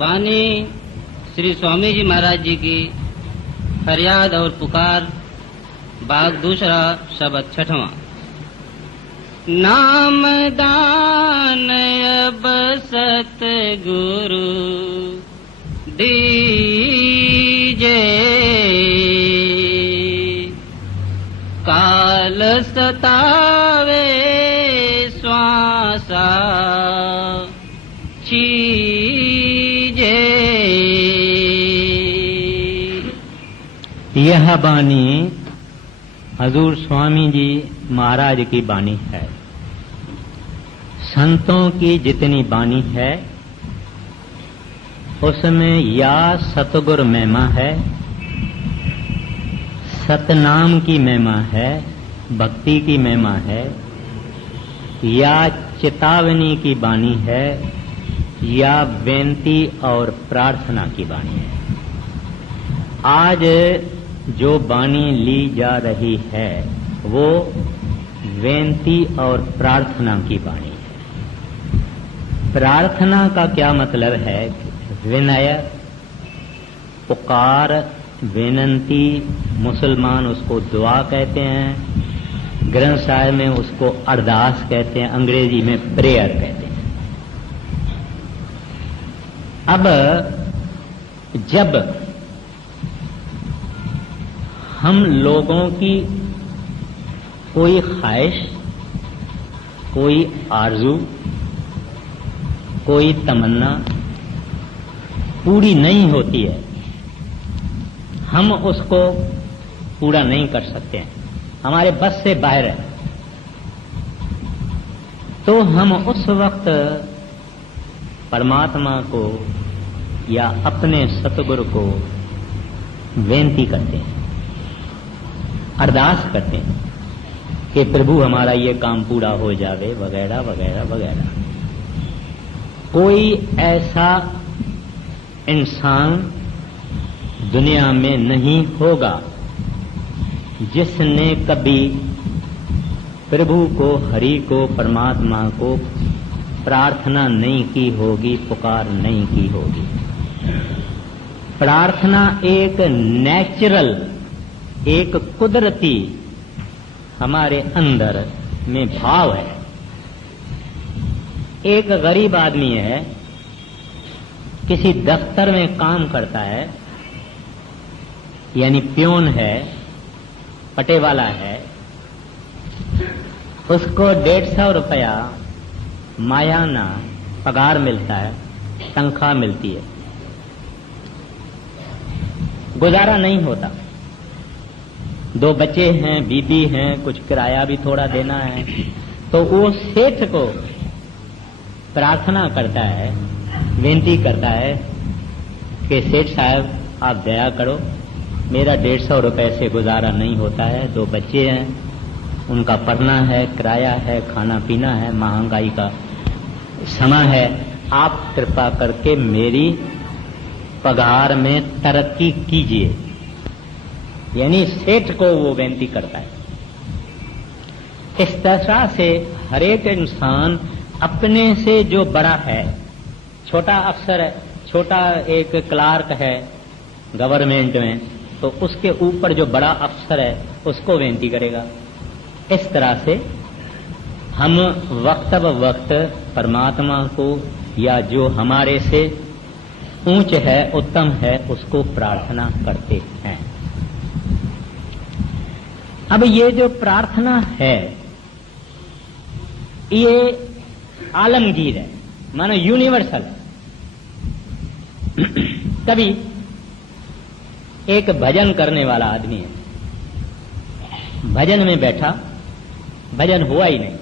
वाणी श्री स्वामी जी महाराज जी की फरियाद और पुकार, भाग दूसरा, शब्द छठवां। नाम दान अब सतगुरु दीजे, काल सतावे श्वासा चीजे। यह बानी हजूर स्वामी जी महाराज की बानी है। संतों की जितनी बानी है उसमें या सतगुर महिमा है, सतनाम की महिमा है, भक्ति की महिमा है, या चेतावनी की बानी है, या बेनती और प्रार्थना की बानी है। आज जो बानी ली जा रही है वो बेनती और प्रार्थना की बानी है। प्रार्थना का क्या मतलब है? विनय, पुकार, विनंती, मुसलमान उसको दुआ कहते हैं, ग्रंथ साहिब में उसको अरदास कहते हैं, अंग्रेजी में प्रेयर कहते हैं। अब जब हम लोगों की कोई ख्वाहिश, कोई आरज़ू, कोई तमन्ना पूरी नहीं होती है, हम उसको पूरा नहीं कर सकते हैं, हमारे बस से बाहर है, तो हम उस वक्त परमात्मा को या अपने सतगुरु को बेनती करते हैं, अरदास करते हैं कि प्रभु हमारा ये काम पूरा हो जावे, वगैरह वगैरह वगैरह। कोई ऐसा इंसान दुनिया में नहीं होगा जिसने कभी प्रभु को, हरि को, परमात्मा को प्रार्थना नहीं की होगी, पुकार नहीं की होगी। प्रार्थना एक नेचुरल, एक कुदरती हमारे अंदर में भाव है। एक गरीब आदमी है, किसी दफ्तर में काम करता है, यानी प्योन है, पटेवाला है, उसको 150 रुपया मायाना पगार मिलता है, तनख्वाह मिलती है, गुजारा नहीं होता। 2 बच्चे हैं, बीबी हैं, कुछ किराया भी थोड़ा देना है, तो वो सेठ को प्रार्थना करता है, विनती करता है कि सेठ साहब आप दया करो, मेरा 150 रुपए से गुजारा नहीं होता है, 2 बच्चे हैं, उनका पढ़ना है, किराया है, खाना पीना है, महंगाई का समय है, आप कृपा करके मेरी पगार में तरक्की कीजिए। यानी सेठ को वो बेनती करता है। इस तरह से हर एक इंसान अपने से जो बड़ा है, छोटा अफसर है, छोटा एक क्लार्क है गवर्नमेंट में, तो उसके ऊपर जो बड़ा अफसर है उसको बेनती करेगा। इस तरह से हम वक्त ब वक्त परमात्मा को या जो हमारे से ऊंच है, उत्तम है, उसको प्रार्थना करते हैं। अब ये जो प्रार्थना है ये आलमगीर है, मानो यूनिवर्सल है। कभी एक भजन करने वाला आदमी है, भजन में बैठा, भजन हुआ ही नहीं,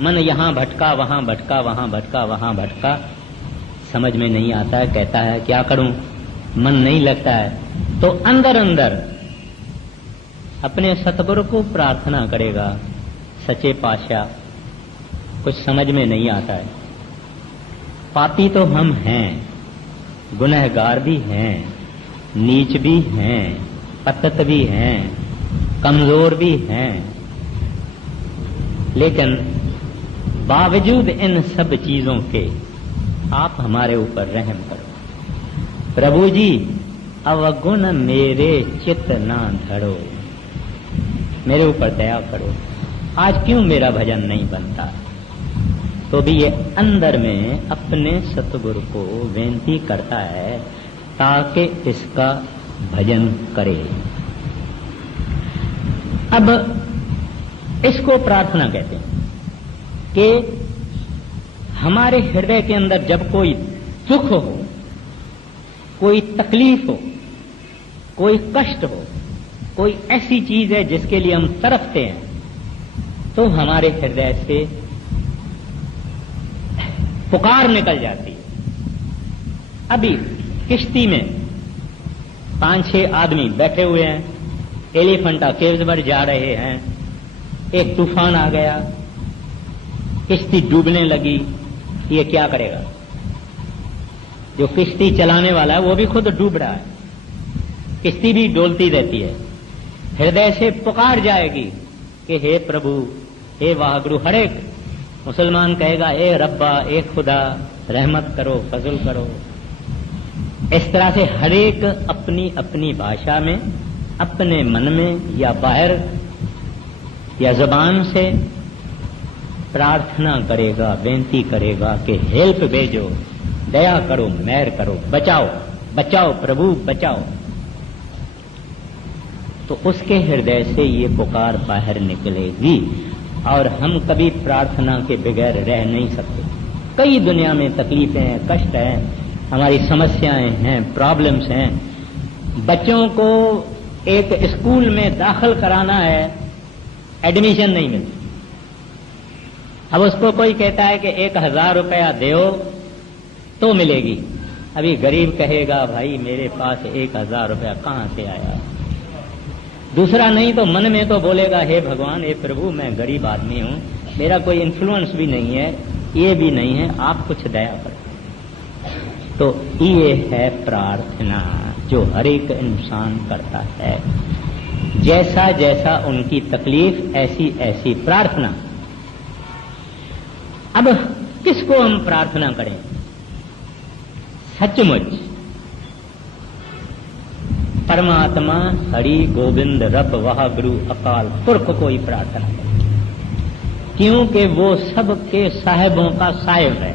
मन यहां भटका, वहां भटका, वहां भटका, वहां भटका, समझ में नहीं आता है, कहता है क्या करूं, मन नहीं लगता है, तो अंदर अंदर अपने सतगुरु को प्रार्थना करेगा, सच्चे पातशाह कुछ समझ में नहीं आता है, पापी तो हम हैं, गुनहगार भी हैं, नीच भी हैं, पतित भी हैं, कमजोर भी हैं, लेकिन बावजूद इन सब चीजों के आप हमारे ऊपर रहम करो। प्रभु जी अवगुण मेरे चित्त ना धरो, मेरे ऊपर दया करो, आज क्यों मेरा भजन नहीं बनता। तो भी ये अंदर में अपने सतगुरु को विनती करता है ताकि इसका भजन करे। अब इसको प्रार्थना कहते हैं कि हमारे हृदय के अंदर जब कोई दुख हो, कोई तकलीफ हो, कोई कष्ट हो, कोई ऐसी चीज है जिसके लिए हम तरसते हैं, तो हमारे हृदय से पुकार निकल जाती है। अभी किश्ती में 5-6 आदमी बैठे हुए हैं, एलिफेंटा केव्स पर जा रहे हैं, एक तूफान आ गया, किश्ती डूबने लगी, ये क्या करेगा। जो किश्ती चलाने वाला है वो भी खुद डूब रहा है, किश्ती भी डोलती रहती है, हृदय से पुकार जाएगी कि हे प्रभु, हे वाहगुरु। हर एक मुसलमान कहेगा ए रब्बा, ए खुदा, रहमत करो, फजल करो। इस तरह से हर एक अपनी अपनी भाषा में, अपने मन में या बाहर या जबान से प्रार्थना करेगा, बेनती करेगा कि हेल्प भेजो, दया करो, मेहर करो, बचाओ, बचाओ प्रभु, बचाओ। तो उसके हृदय से ये पुकार बाहर निकलेगी। और हम कभी प्रार्थना के बगैर रह नहीं सकते। कई दुनिया में तकलीफें हैं, कष्ट हैं, हमारी समस्याएं हैं, प्रॉब्लम्स हैं। बच्चों को एक स्कूल में दाखिल कराना है, एडमिशन नहीं मिलती। अब उसको कोई कहता है कि 1000 रुपया दो तो मिलेगी। अभी गरीब कहेगा भाई मेरे पास 1000 रुपया कहां से आया। दूसरा नहीं तो मन में तो बोलेगा हे भगवान, हे प्रभु, मैं गरीब आदमी हूं, मेरा कोई इन्फ्लुएंस भी नहीं है, ये भी नहीं है, आप कुछ दया करो। तो ये है प्रार्थना जो हर एक इंसान करता है। जैसा जैसा उनकी तकलीफ, ऐसी ऐसी प्रार्थना। अब किसको हम प्रार्थना करें? सचमुच परमात्मा हरि गोविंद रब वाहगुरु अकाल पुरख को ही प्रार्थना करें, क्योंकि वो सबके साहिबों का साहिब है,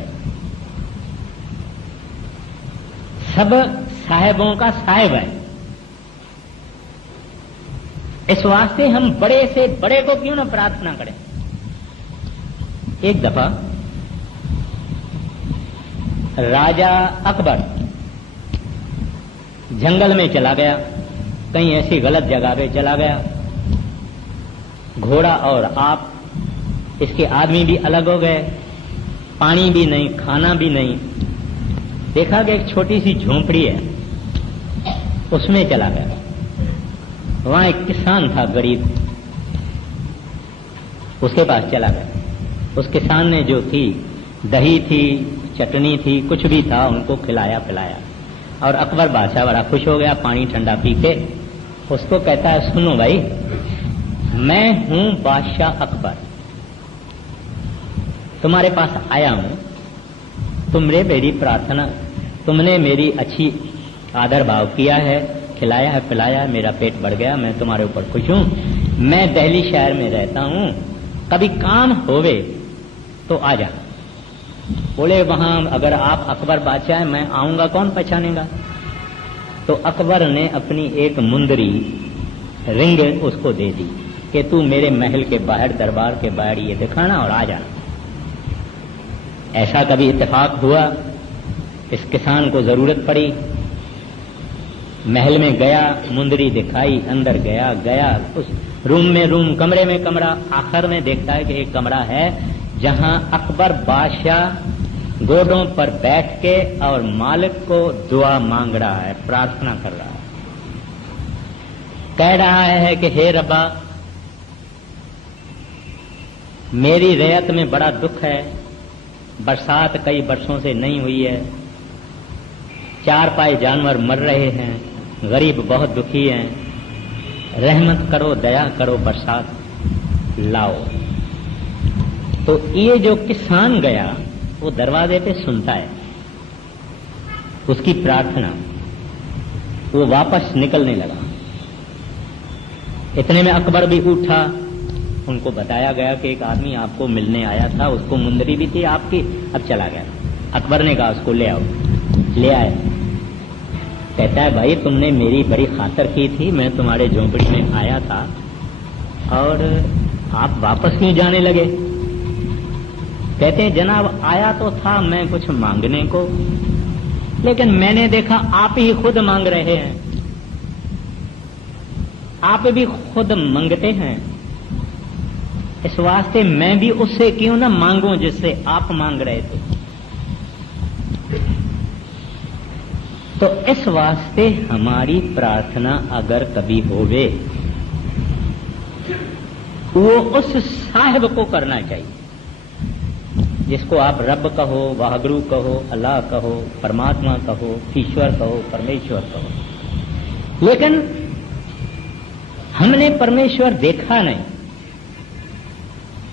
सब साहिबों का साहिब है। इस वास्ते हम बड़े से बड़े को क्यों ना प्रार्थना करें। एक दफा राजा अकबर जंगल में चला गया, कहीं ऐसी गलत जगह पे चला गया। घोड़ा और आप, इसके आदमी भी अलग हो गए, पानी भी नहीं, खाना भी नहीं। देखा कि एक छोटी सी झोंपड़ी है, उसमें चला गया। वहां एक किसान था गरीब, उसके पास चला गया। उस किसान ने जो थी, दही थी, चटनी थी, कुछ भी था, उनको खिलाया पिलाया। और अकबर बादशाह बड़ा खुश हो गया पानी ठंडा पी के। उसको कहता है सुनो भाई, मैं हूं बादशाह अकबर, तुम्हारे पास आया हूं, तुमने मेरी प्रार्थना, तुमने मेरी अच्छी आदर भाव किया है, खिलाया है पिलाया है, मेरा पेट बढ़ गया, मैं तुम्हारे ऊपर खुश हूं। मैं दिल्ली शहर में रहता हूं, कभी काम होवे तो आ जा। बोले वहां अगर आप अकबर बादशाह है, मैं आऊंगा, कौन पहचानेगा। तो अकबर ने अपनी एक मुंदरी रिंग उसको दे दी कि तू मेरे महल के बाहर, दरबार के बाहर ये दिखाना और आ जाना। ऐसा कभी इत्तेफाक हुआ, इस किसान को जरूरत पड़ी, महल में गया, मुंदरी दिखाई, अंदर गया उस रूम में रूम, कमरे में कमरा। आखिर में देखता है कि एक कमरा है जहां अकबर बादशाह गोडों पर बैठ के और मालिक को दुआ मांग रहा है, प्रार्थना कर रहा है। कह रहा है कि हे रब्बा, मेरी रैयत में बड़ा दुख है, बरसात कई वर्षों से नहीं हुई है, 4 पाए जानवर मर रहे हैं, गरीब बहुत दुखी हैं, रहमत करो, दया करो, बरसात लाओ। तो ये जो किसान गया वो दरवाजे पे सुनता है उसकी प्रार्थना। वो वापस निकलने लगा। इतने में अकबर भी उठा। उनको बताया गया कि एक आदमी आपको मिलने आया था, उसको मुंदरी भी थी आपकी, अब चला गया। अकबर ने कहा उसको ले आओ। ले आए। कहता है भाई तुमने मेरी बड़ी खातर की थी, मैं तुम्हारे झोंपड़ी में आया था और आप वापस क्यों जाने लगे? कहते हैं जनाब आया तो था मैं कुछ मांगने को, लेकिन मैंने देखा आप ही खुद मांग रहे हैं, आप भी खुद मांगते हैं, इस वास्ते मैं भी उससे क्यों ना मांगूं जिससे आप मांग रहे थे। तो इस वास्ते हमारी प्रार्थना अगर कभी होवे वो उस साहिब को करना चाहिए जिसको आप रब कहो, वाहगुरु कहो, अल्लाह कहो, परमात्मा कहो, ईश्वर कहो, परमेश्वर कहो। लेकिन हमने परमेश्वर देखा नहीं,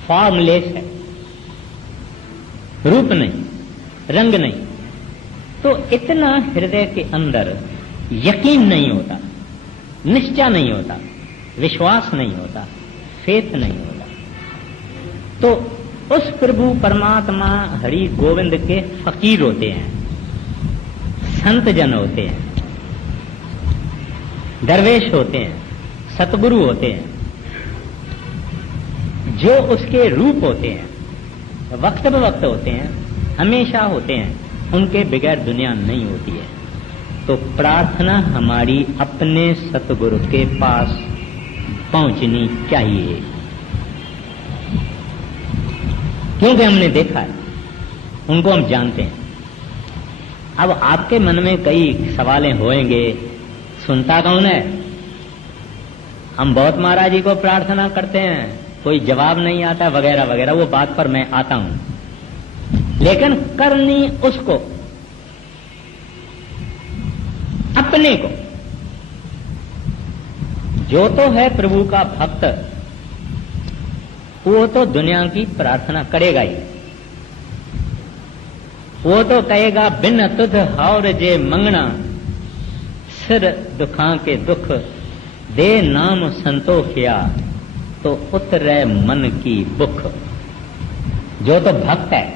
फॉर्मलेस है, रूप नहीं, रंग नहीं, तो इतना हृदय के अंदर यकीन नहीं होता, निश्चय नहीं होता, विश्वास नहीं होता, फेथ नहीं होता। तो उस प्रभु परमात्मा हरि गोविंद के फकीर होते हैं, संत जन होते हैं, दरवेश होते हैं, सतगुरु होते हैं, जो उसके रूप होते हैं, वक्त ब वक्त होते हैं, हमेशा होते हैं, उनके बगैर दुनिया नहीं होती है। तो प्रार्थना हमारी अपने सतगुरु के पास पहुंचनी चाहिए, क्योंकि हमने देखा है, उनको हम जानते हैं। अब आपके मन में कई सवालें होंगे, सुनता कौन है? हम बहुत महाराज जी को प्रार्थना करते हैं, कोई जवाब नहीं आता वगैरह वगैरह, वो बात पर मैं आता हूं। लेकिन करनी उसको, अपने को। जो तो है प्रभु का भक्त वो तो दुनिया की प्रार्थना करेगा ही। वो तो कहेगा बिन तुध और जे मंगना, सिर दुखा के दुख दे नाम संतोखिया, तो उतरे मन की बुख। जो तो भक्त है,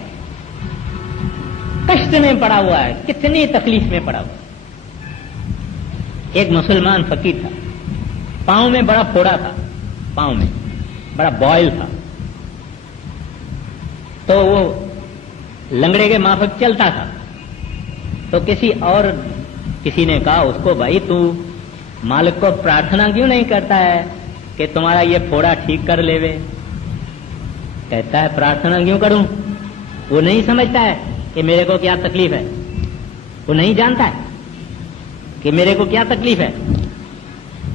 कष्ट में पड़ा हुआ है, कितनी तकलीफ में पड़ा हुआ। एक मुसलमान फकीर था, पांव में बड़ा फोड़ा था, पांव में बड़ा बॉयल था, तो वो लंगड़े के माफक चलता था। तो किसी ने कहा उसको, भाई तू मालिक को प्रार्थना क्यों नहीं करता है कि तुम्हारा ये फोड़ा ठीक कर लेवे? कहता है प्रार्थना क्यों करूं? वो नहीं समझता है कि मेरे को क्या तकलीफ है, वो नहीं जानता है कि मेरे को क्या तकलीफ है।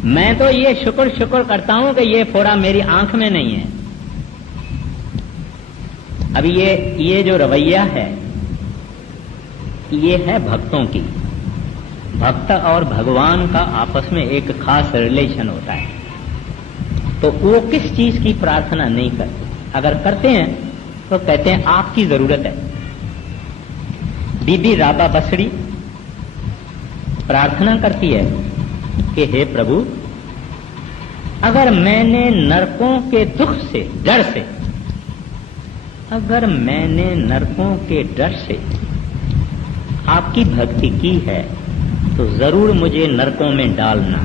मैं तो ये शुक्र करता हूं कि ये फोड़ा मेरी आंख में नहीं है। अब ये जो रवैया है, ये है भक्तों की। भक्त और भगवान का आपस में एक खास रिलेशन होता है। तो वो किस चीज की प्रार्थना नहीं करते? अगर करते हैं तो कहते हैं आपकी जरूरत है। बीबी राबा बसड़ी प्रार्थना करती है कि हे प्रभु, अगर मैंने नरकों के दुख से, डर से, अगर मैंने नरकों के डर से आपकी भक्ति की है तो जरूर मुझे नरकों में डालना।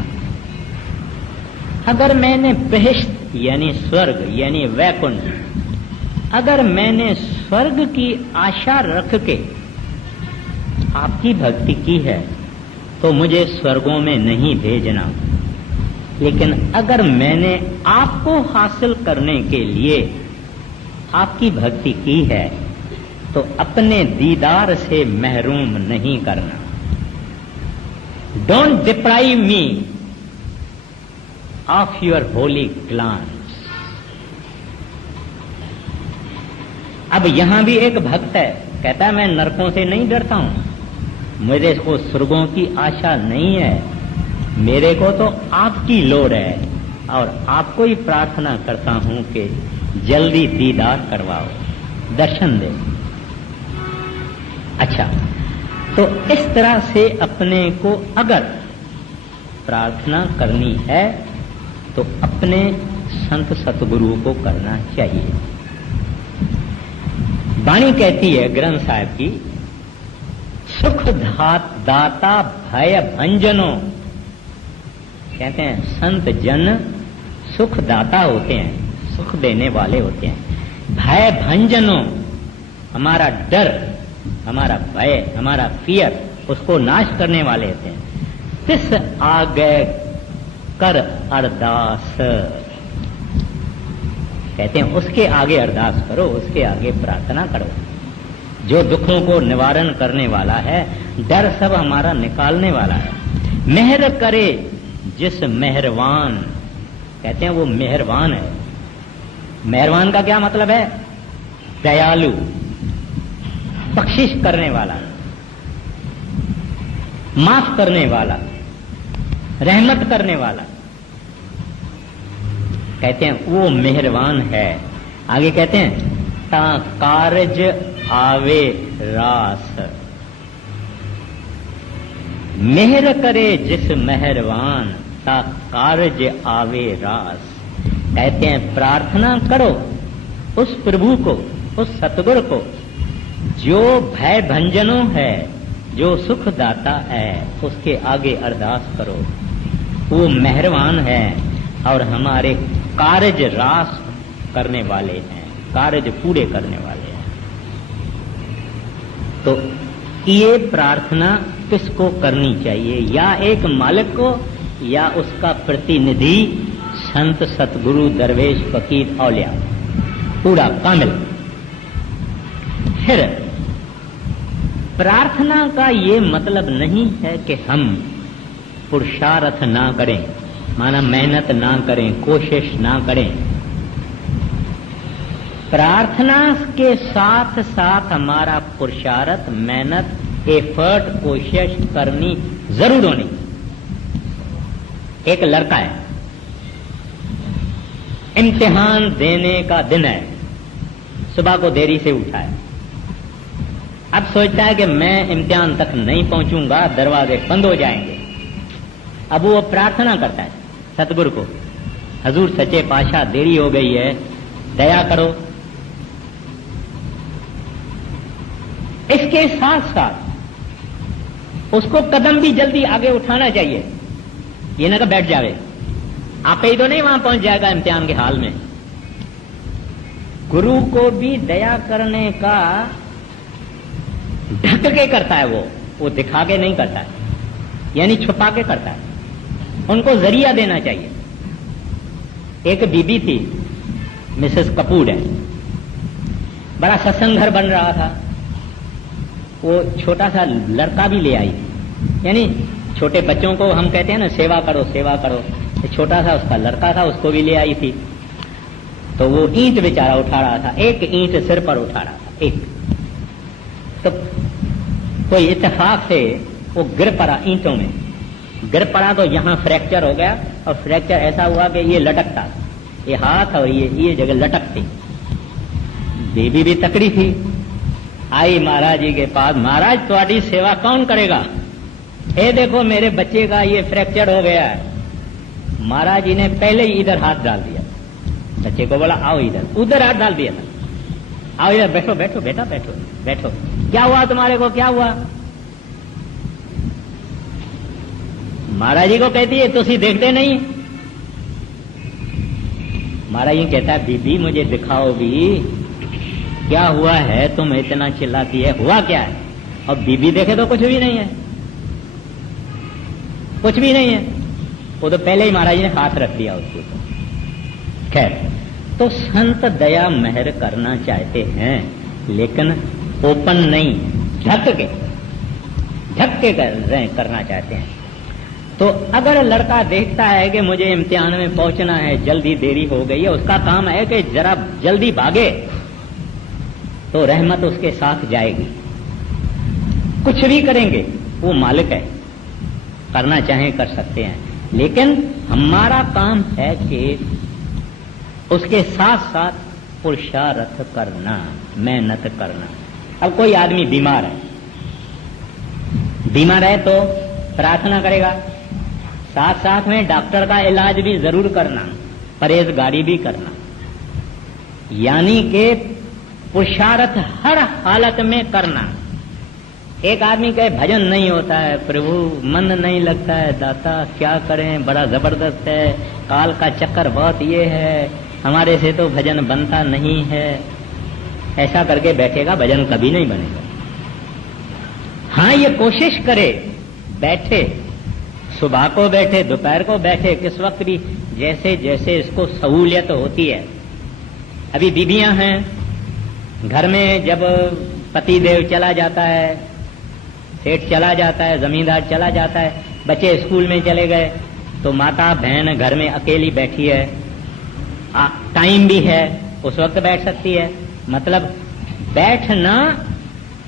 अगर मैंने बेहेश्त यानी स्वर्ग यानी वैकुंठ, अगर मैंने स्वर्ग की आशा रख के आपकी भक्ति की है तो मुझे स्वर्गों में नहीं भेजना। लेकिन अगर मैंने आपको हासिल करने के लिए आपकी भक्ति की है तो अपने दीदार से महरूम नहीं करना। Don't deprive me of your holy glance. अब यहां भी एक भक्त है, कहता है मैं नरकों से नहीं डरता हूं, मुझे को स्वर्गों की आशा नहीं है, मेरे को तो आपकी लोड़ है और आपको ही प्रार्थना करता हूं कि जल्दी दीदार करवाओ, दर्शन दे। अच्छा, तो इस तरह से अपने को अगर प्रार्थना करनी है तो अपने संत सतगुरु को करना चाहिए। वाणी कहती है ग्रंथ साहिब की, सुख दाता भय भंजनो। कहते हैं संत जन सुख दाता होते हैं, सुख देने वाले होते हैं। भय भंजनो, हमारा डर, हमारा भय, हमारा फियर, उसको नाश करने वाले होते हैं। तिस आगे कर अरदास, कहते हैं उसके आगे अरदास करो, उसके आगे प्रार्थना करो। जो दुखों को निवारण करने वाला है, डर सब हमारा निकालने वाला है। मेहर करे जिस मेहरबान, कहते हैं वो मेहरबान है। मेहरबान का क्या मतलब है? दयालु, बख्शिश करने वाला, माफ करने वाला, रहमत करने वाला, कहते हैं वो मेहरबान है। आगे कहते हैं ता कारज आवे रास, मेहर करे जिस मेहरबान ता कारज आवे रास। कहते हैं प्रार्थना करो उस प्रभु को, उस सतगुरु को जो भय भंजनो है, जो सुख दाता है, उसके आगे अरदास करो। वो मेहरबान है और हमारे कारज रास करने वाले हैं, कारज पूरे करने वाले हैं। तो ये प्रार्थना किसको करनी चाहिए? या एक मालिक को, या उसका प्रतिनिधि संत सतगुरु दरवेश फकीर औलिया, पूरा कामिल। फिर प्रार्थना का ये मतलब नहीं है कि हम पुरुषार्थ ना करें, माना मेहनत ना करें, कोशिश ना करें। प्रार्थना के साथ साथ हमारा पुरुषार्थ, मेहनत, एफर्ट, कोशिश करनी जरूर होनी। एक लड़का है, इम्तिहान देने का दिन है, सुबह को देरी से उठा है। अब सोचता है कि मैं इम्तिहान तक नहीं पहुंचूंगा, दरवाजे बंद हो जाएंगे। अब वो प्रार्थना करता है सतगुरु को, हजूर सच्चे पातशाह देरी हो गई है, दया करो। इसके साथ साथ उसको कदम भी जल्दी आगे उठाना चाहिए। ये ना कि बैठ जावे, आप ही तो नहीं वहां पहुंच जाएगा इम्तिहान के हाल में। गुरु को भी दया करने का ढक के करता है, वो दिखा के नहीं करता है, यानी छुपा के करता है। उनको जरिया देना चाहिए। एक बीबी थी, मिसेस कपूर है, बड़ा सत्संग घर बन रहा था। वो छोटा सा लड़का भी ले आई, यानी छोटे बच्चों को हम कहते हैं ना सेवा करो सेवा करो, छोटा सा उसका लड़का था, उसको भी ले आई थी। तो वो ईंट बेचारा उठा रहा था, एक ईंट सिर पर उठा रहा था, एक। तो कोई इत्तेफाक से वो गिर पड़ा, ईंटों में गिर पड़ा, तो यहां फ्रैक्चर हो गया। और फ्रैक्चर ऐसा हुआ कि ये लटकता, ये हाथ और ये जगह लटकती। बेबी भी तकड़ी थी, आई महाराज जी के पास, महाराज तुम्हारी सेवा कौन करेगा? ए देखो मेरे बच्चे का ये फ्रैक्चर हो गया है। महाराज जी ने पहले ही इधर हाथ डाल दिया, बच्चे को बोला आओ इधर, उधर हाथ डाल दिया था, आओ इधर बैठो बैठो बेटा बैठो बैठो। क्या हुआ तुम्हारे को, क्या हुआ? महाराज जी को कहती है तुसी देखते नहीं? महाराज जी कहता है बीबी मुझे दिखाओ भी, क्या हुआ है, तुम इतना चिल्लाती है, हुआ क्या है? और बीबी देखे तो कुछ भी नहीं है, कुछ भी नहीं है। वो तो पहले ही महाराज जी ने हाथ रख दिया उसके ऊपर। खैर, तो संत दया मेहर करना चाहते हैं, लेकिन ओपन नहीं, ढक के करना चाहते हैं। तो अगर लड़का देखता है कि मुझे इम्तिहान में पहुंचना है, जल्दी देरी हो गई है, उसका काम है कि जरा जल्दी भागे, तो रहमत उसके साथ जाएगी। कुछ भी करेंगे, वो मालिक है, करना चाहें कर सकते हैं, लेकिन हमारा काम है कि उसके साथ साथ पुरुषार्थ करना, मेहनत करना। अब कोई आदमी बीमार है तो प्रार्थना करेगा, साथ साथ में डॉक्टर का इलाज भी जरूर करना, परहेजगारी भी करना, यानी कि पुरुषार्थ हर हालत में करना। एक आदमी कहे भजन नहीं होता है प्रभु, मन नहीं लगता है दाता, क्या करें, बड़ा जबरदस्त है, काल का चक्कर बहुत ये है, हमारे से तो भजन बनता नहीं है, ऐसा करके बैठेगा, भजन कभी नहीं बनेगा। हाँ, ये कोशिश करे, बैठे, सुबह को बैठे, दोपहर को बैठे, किस वक्त भी, जैसे जैसे इसको सहूलियत होती है। अभी बीबियां हैं घर में, जब पति देव चला जाता है, सेठ चला जाता है, जमींदार चला जाता है, बच्चे स्कूल में चले गए, तो माता बहन घर में अकेली बैठी है, टाइम भी है, उस वक्त बैठ सकती है। मतलब बैठना,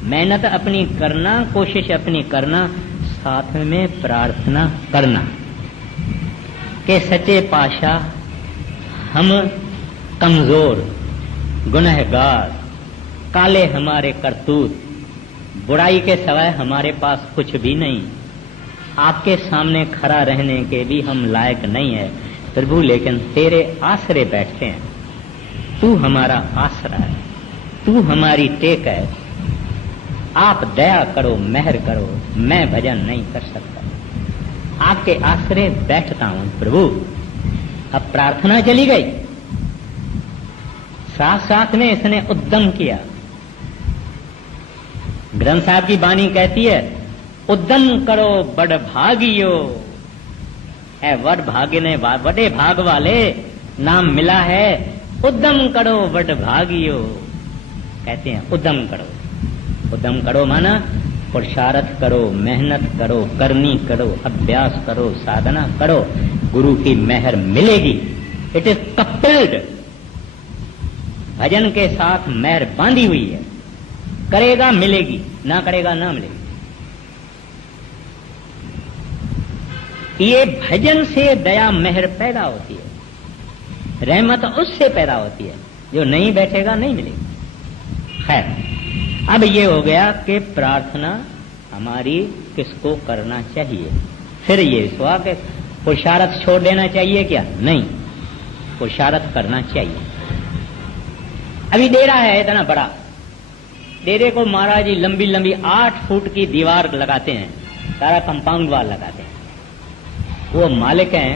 मेहनत अपनी करना, कोशिश अपनी करना, साथ में प्रार्थना करना कि सच्चे पातशाह हम कमजोर, गुनहगार, काले हमारे करतूत, बुराई के सिवाय हमारे पास कुछ भी नहीं, आपके सामने खड़ा रहने के भी हम लायक नहीं है प्रभु, लेकिन तेरे आसरे बैठते हैं, तू हमारा आसरा है, तू हमारी टेक है, आप दया करो, मेहर करो, मैं भजन नहीं कर सकता, आपके आसरे बैठता हूं प्रभु। अब प्रार्थना चली गई, साथ साथ में इसने उद्यम किया। ग्रंथ साहब की वाणी कहती है, उद्यम करो बड़ भागियो, है वड भाग्य ने बड़े भाग वाले नाम मिला है, उद्यम करो बड़ भागियो, कहते हैं उद्यम करो। उद्यम करो माना पुरुषार्थ करो, मेहनत करो, करनी करो, अभ्यास करो, साधना करो, गुरु की मेहर मिलेगी। इट इज कपल्ड, भजन के साथ मेहर बांधी हुई है, करेगा मिलेगी, ना करेगा ना मिलेगी। ये भजन से दया मेहर पैदा होती है, रहमत उससे पैदा होती है, जो नहीं बैठेगा नहीं मिलेगी। खैर, अब ये हो गया कि प्रार्थना हमारी किसको करना चाहिए। फिर ये सवाल कि पुरुषार्थ छोड़ देना चाहिए क्या? नहीं, पुरुषार्थ करना चाहिए। अभी डेरा है इतना बड़ा, डेरे को महाराज जी लंबी लंबी 8 फुट की दीवार लगाते हैं, सारा कंपाउंड वाल लगाते हैं। वो मालिक हैं,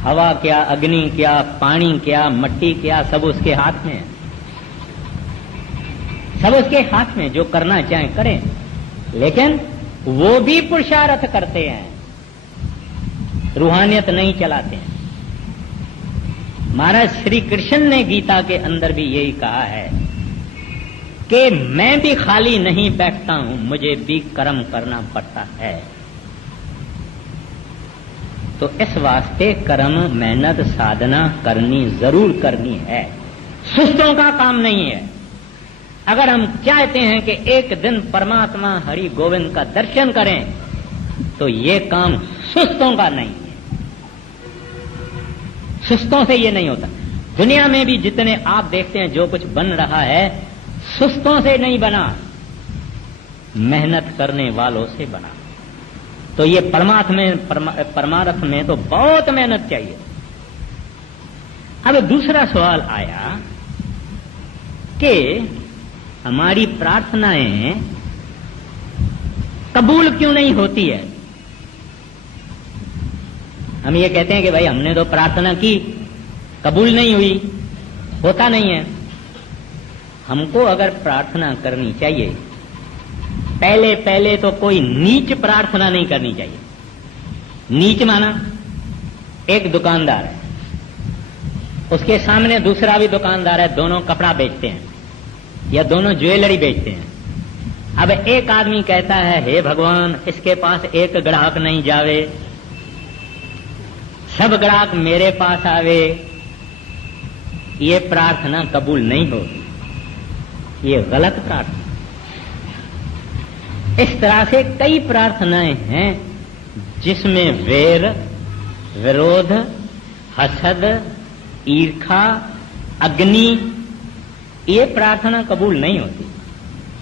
हवा क्या, अग्नि क्या, पानी क्या, मट्टी क्या, सब उसके हाथ में है, सब उसके हाथ में, जो करना चाहे करें। लेकिन वो भी पुरुषार्थ करते हैं, रूहानियत नहीं चलाते हैं। महाराज श्री कृष्ण ने गीता के अंदर भी यही कहा है कि मैं भी खाली नहीं बैठता हूं, मुझे भी कर्म करना पड़ता है। तो इस वास्ते कर्म, मेहनत, साधना करनी जरूर करनी है, सुस्तों का काम नहीं है। अगर हम चाहते हैं कि एक दिन परमात्मा हरि गोविंद का दर्शन करें, तो ये काम सुस्तों का नहीं है, सुस्तों से ये नहीं होता। दुनिया में भी जितने आप देखते हैं जो कुछ बन रहा है, सुस्तों से नहीं बना, मेहनत करने वालों से बना। तो ये परमार्थ में तो बहुत मेहनत चाहिए। अब दूसरा सवाल आया कि हमारी प्रार्थनाएं कबूल क्यों नहीं होती है। हम ये कहते हैं कि भाई हमने तो प्रार्थना की, कबूल नहीं हुई, होता नहीं है। हमको अगर प्रार्थना करनी चाहिए, पहले पहले तो कोई नीच प्रार्थना नहीं करनी चाहिए। नीच माना एक दुकानदार है, उसके सामने दूसरा भी दुकानदार है, दोनों कपड़ा बेचते हैं या दोनों ज्वेलरी बेचते हैं। अब एक आदमी कहता है, हे भगवान, इसके पास एक ग्राहक नहीं जावे, सब ग्राहक मेरे पास आवे। ये प्रार्थना कबूल नहीं होगी, ये गलत प्रार्थना। इस तरह से कई प्रार्थनाएं हैं जिसमें वैर, विरोध, हसद, ईर्खा, अग्नि, ये प्रार्थना कबूल नहीं होती।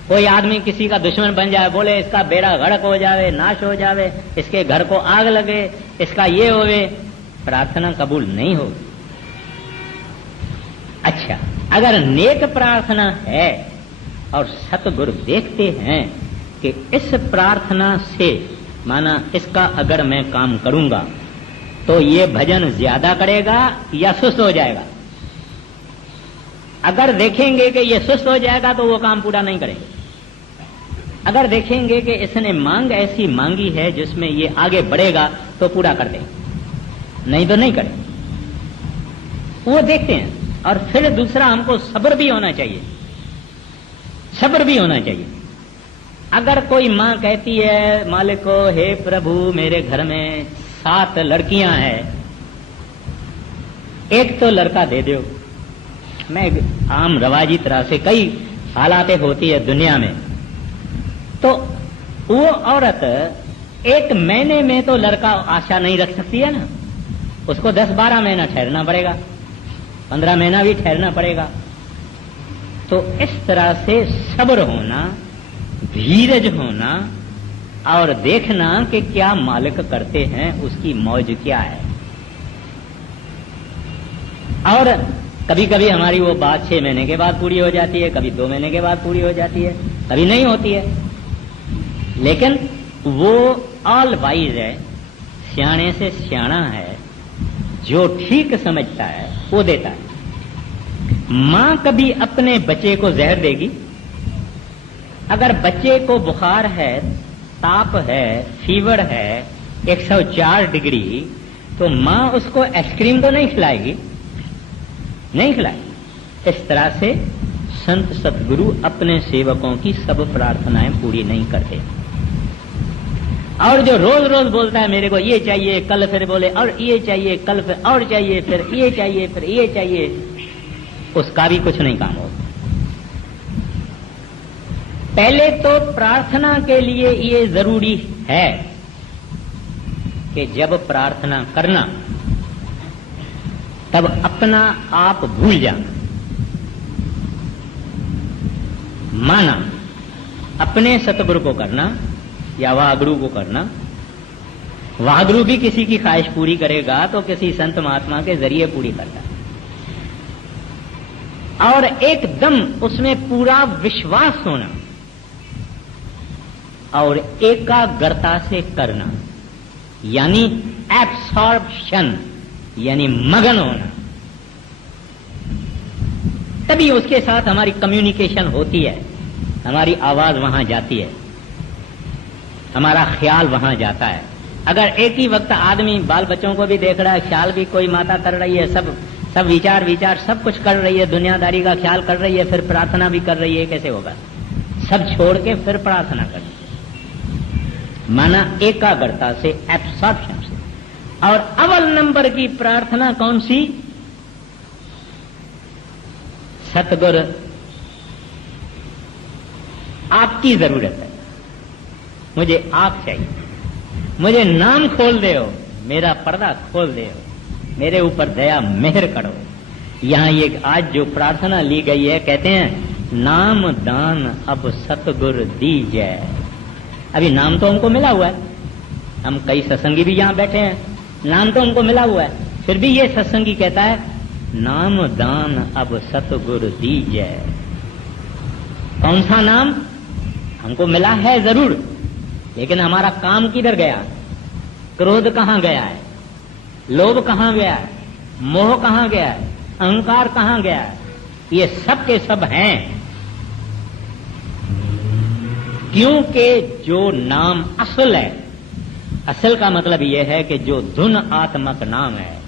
कोई आदमी किसी का दुश्मन बन जाए, बोले इसका बेड़ा गर्क हो जावे, नाश हो जावे, इसके घर को आग लगे, इसका ये होवे, प्रार्थना कबूल नहीं होगी। अच्छा, अगर नेक प्रार्थना है और सतगुरु देखते हैं कि इस प्रार्थना से माना इसका अगर मैं काम करूंगा तो ये भजन ज्यादा करेगा या सुस्त हो जाएगा। अगर देखेंगे कि ये सुस्त हो जाएगा तो वो काम पूरा नहीं करेंगे। अगर देखेंगे कि इसने मांग ऐसी मांगी है जिसमें ये आगे बढ़ेगा तो पूरा कर देंगे, नहीं तो नहीं करेंगे। वो देखते हैं। और फिर दूसरा, हमको सब्र भी होना चाहिए, सब्र भी होना चाहिए। अगर कोई मां कहती है मालिक को, हे प्रभु मेरे घर में 7 लड़कियां हैं, एक तो लड़का दे दो। मैं आम रवाजी तरह से कई हालातें होती है दुनिया में, तो वो औरत 1 महीने में तो लड़का आशा नहीं रख सकती है ना, उसको 10-12 महीना ठहरना पड़ेगा, 15 महीना भी ठहरना पड़ेगा। तो इस तरह से सब्र होना, धीरज होना और देखना कि क्या मालिक करते हैं, उसकी मौज क्या है। और कभी कभी हमारी वो बात 6 महीने के बाद पूरी हो जाती है, कभी 2 महीने के बाद पूरी हो जाती है, कभी नहीं होती है। लेकिन वो ऑल वाइज है, सियाने से सियाना है, जो ठीक समझता है वो देता है। मां कभी अपने बच्चे को जहर देगी? अगर बच्चे को बुखार है, ताप है, फीवर है 104 डिग्री, तो मां उसको आइसक्रीम तो नहीं खिलाएगी, नहीं खिलाएगी। इस तरह से संत सतगुरु अपने सेवकों की सब प्रार्थनाएं पूरी नहीं करते। और जो रोज रोज बोलता है मेरे को ये चाहिए, कल फिर बोले और ये चाहिए, कल फिर और चाहिए, फिर ये चाहिए, फिर ये चाहिए, उसका भी कुछ नहीं काम होगा। पहले तो प्रार्थना के लिए ये जरूरी है कि जब प्रार्थना करना तब अपना आप भूल जाना, माना अपने सतगुरु को करना या वाहगुरु को करना। वाहगुरु भी किसी की ख्वाहिश पूरी करेगा तो किसी संत महात्मा के जरिए पूरी करता है, और एकदम उसमें पूरा विश्वास होना और एकाग्रता से करना, यानी एब्सॉर्प्शन, यानी मगन होना। तभी उसके साथ हमारी कम्युनिकेशन होती है, हमारी आवाज वहां जाती है, हमारा ख्याल वहां जाता है। अगर एक ही वक्त आदमी बाल बच्चों को भी देख रहा है, ख्याल भी कोई माता कर रही है, सब विचार सब कुछ कर रही है, दुनियादारी का ख्याल कर रही है, फिर प्रार्थना भी कर रही है, कैसे होगा? सब छोड़ के फिर प्रार्थना करनी, माना एकाग्रता से, एब्सॉर्प्शन से। और अव्वल नंबर की प्रार्थना कौन सी? सतगुरु आपकी जरूरत है, मुझे आप चाहिए, मुझे नाम खोल दे, मेरा पर्दा खोल दे, मेरे ऊपर दया मेहर करो। यहां ये आज जो प्रार्थना ली गई है, कहते हैं नाम दान अब सतगुरु दीजै। अभी नाम तो हमको मिला हुआ है, हम कई सत्संगी भी यहां बैठे हैं, नाम तो हमको मिला हुआ है, फिर भी ये सत्संगी कहता है नाम दान अब सतगुरु दीजै। कौन सा नाम? हमको मिला है जरूर, लेकिन हमारा काम किधर गया? क्रोध कहां गया है? लोभ कहां गया है? मोह कहां गया है? अहंकार कहां गया है? ये सब के सब हैं, क्योंकि जो नाम असल है, असल का मतलब यह है कि जो धुन आत्मक नाम है,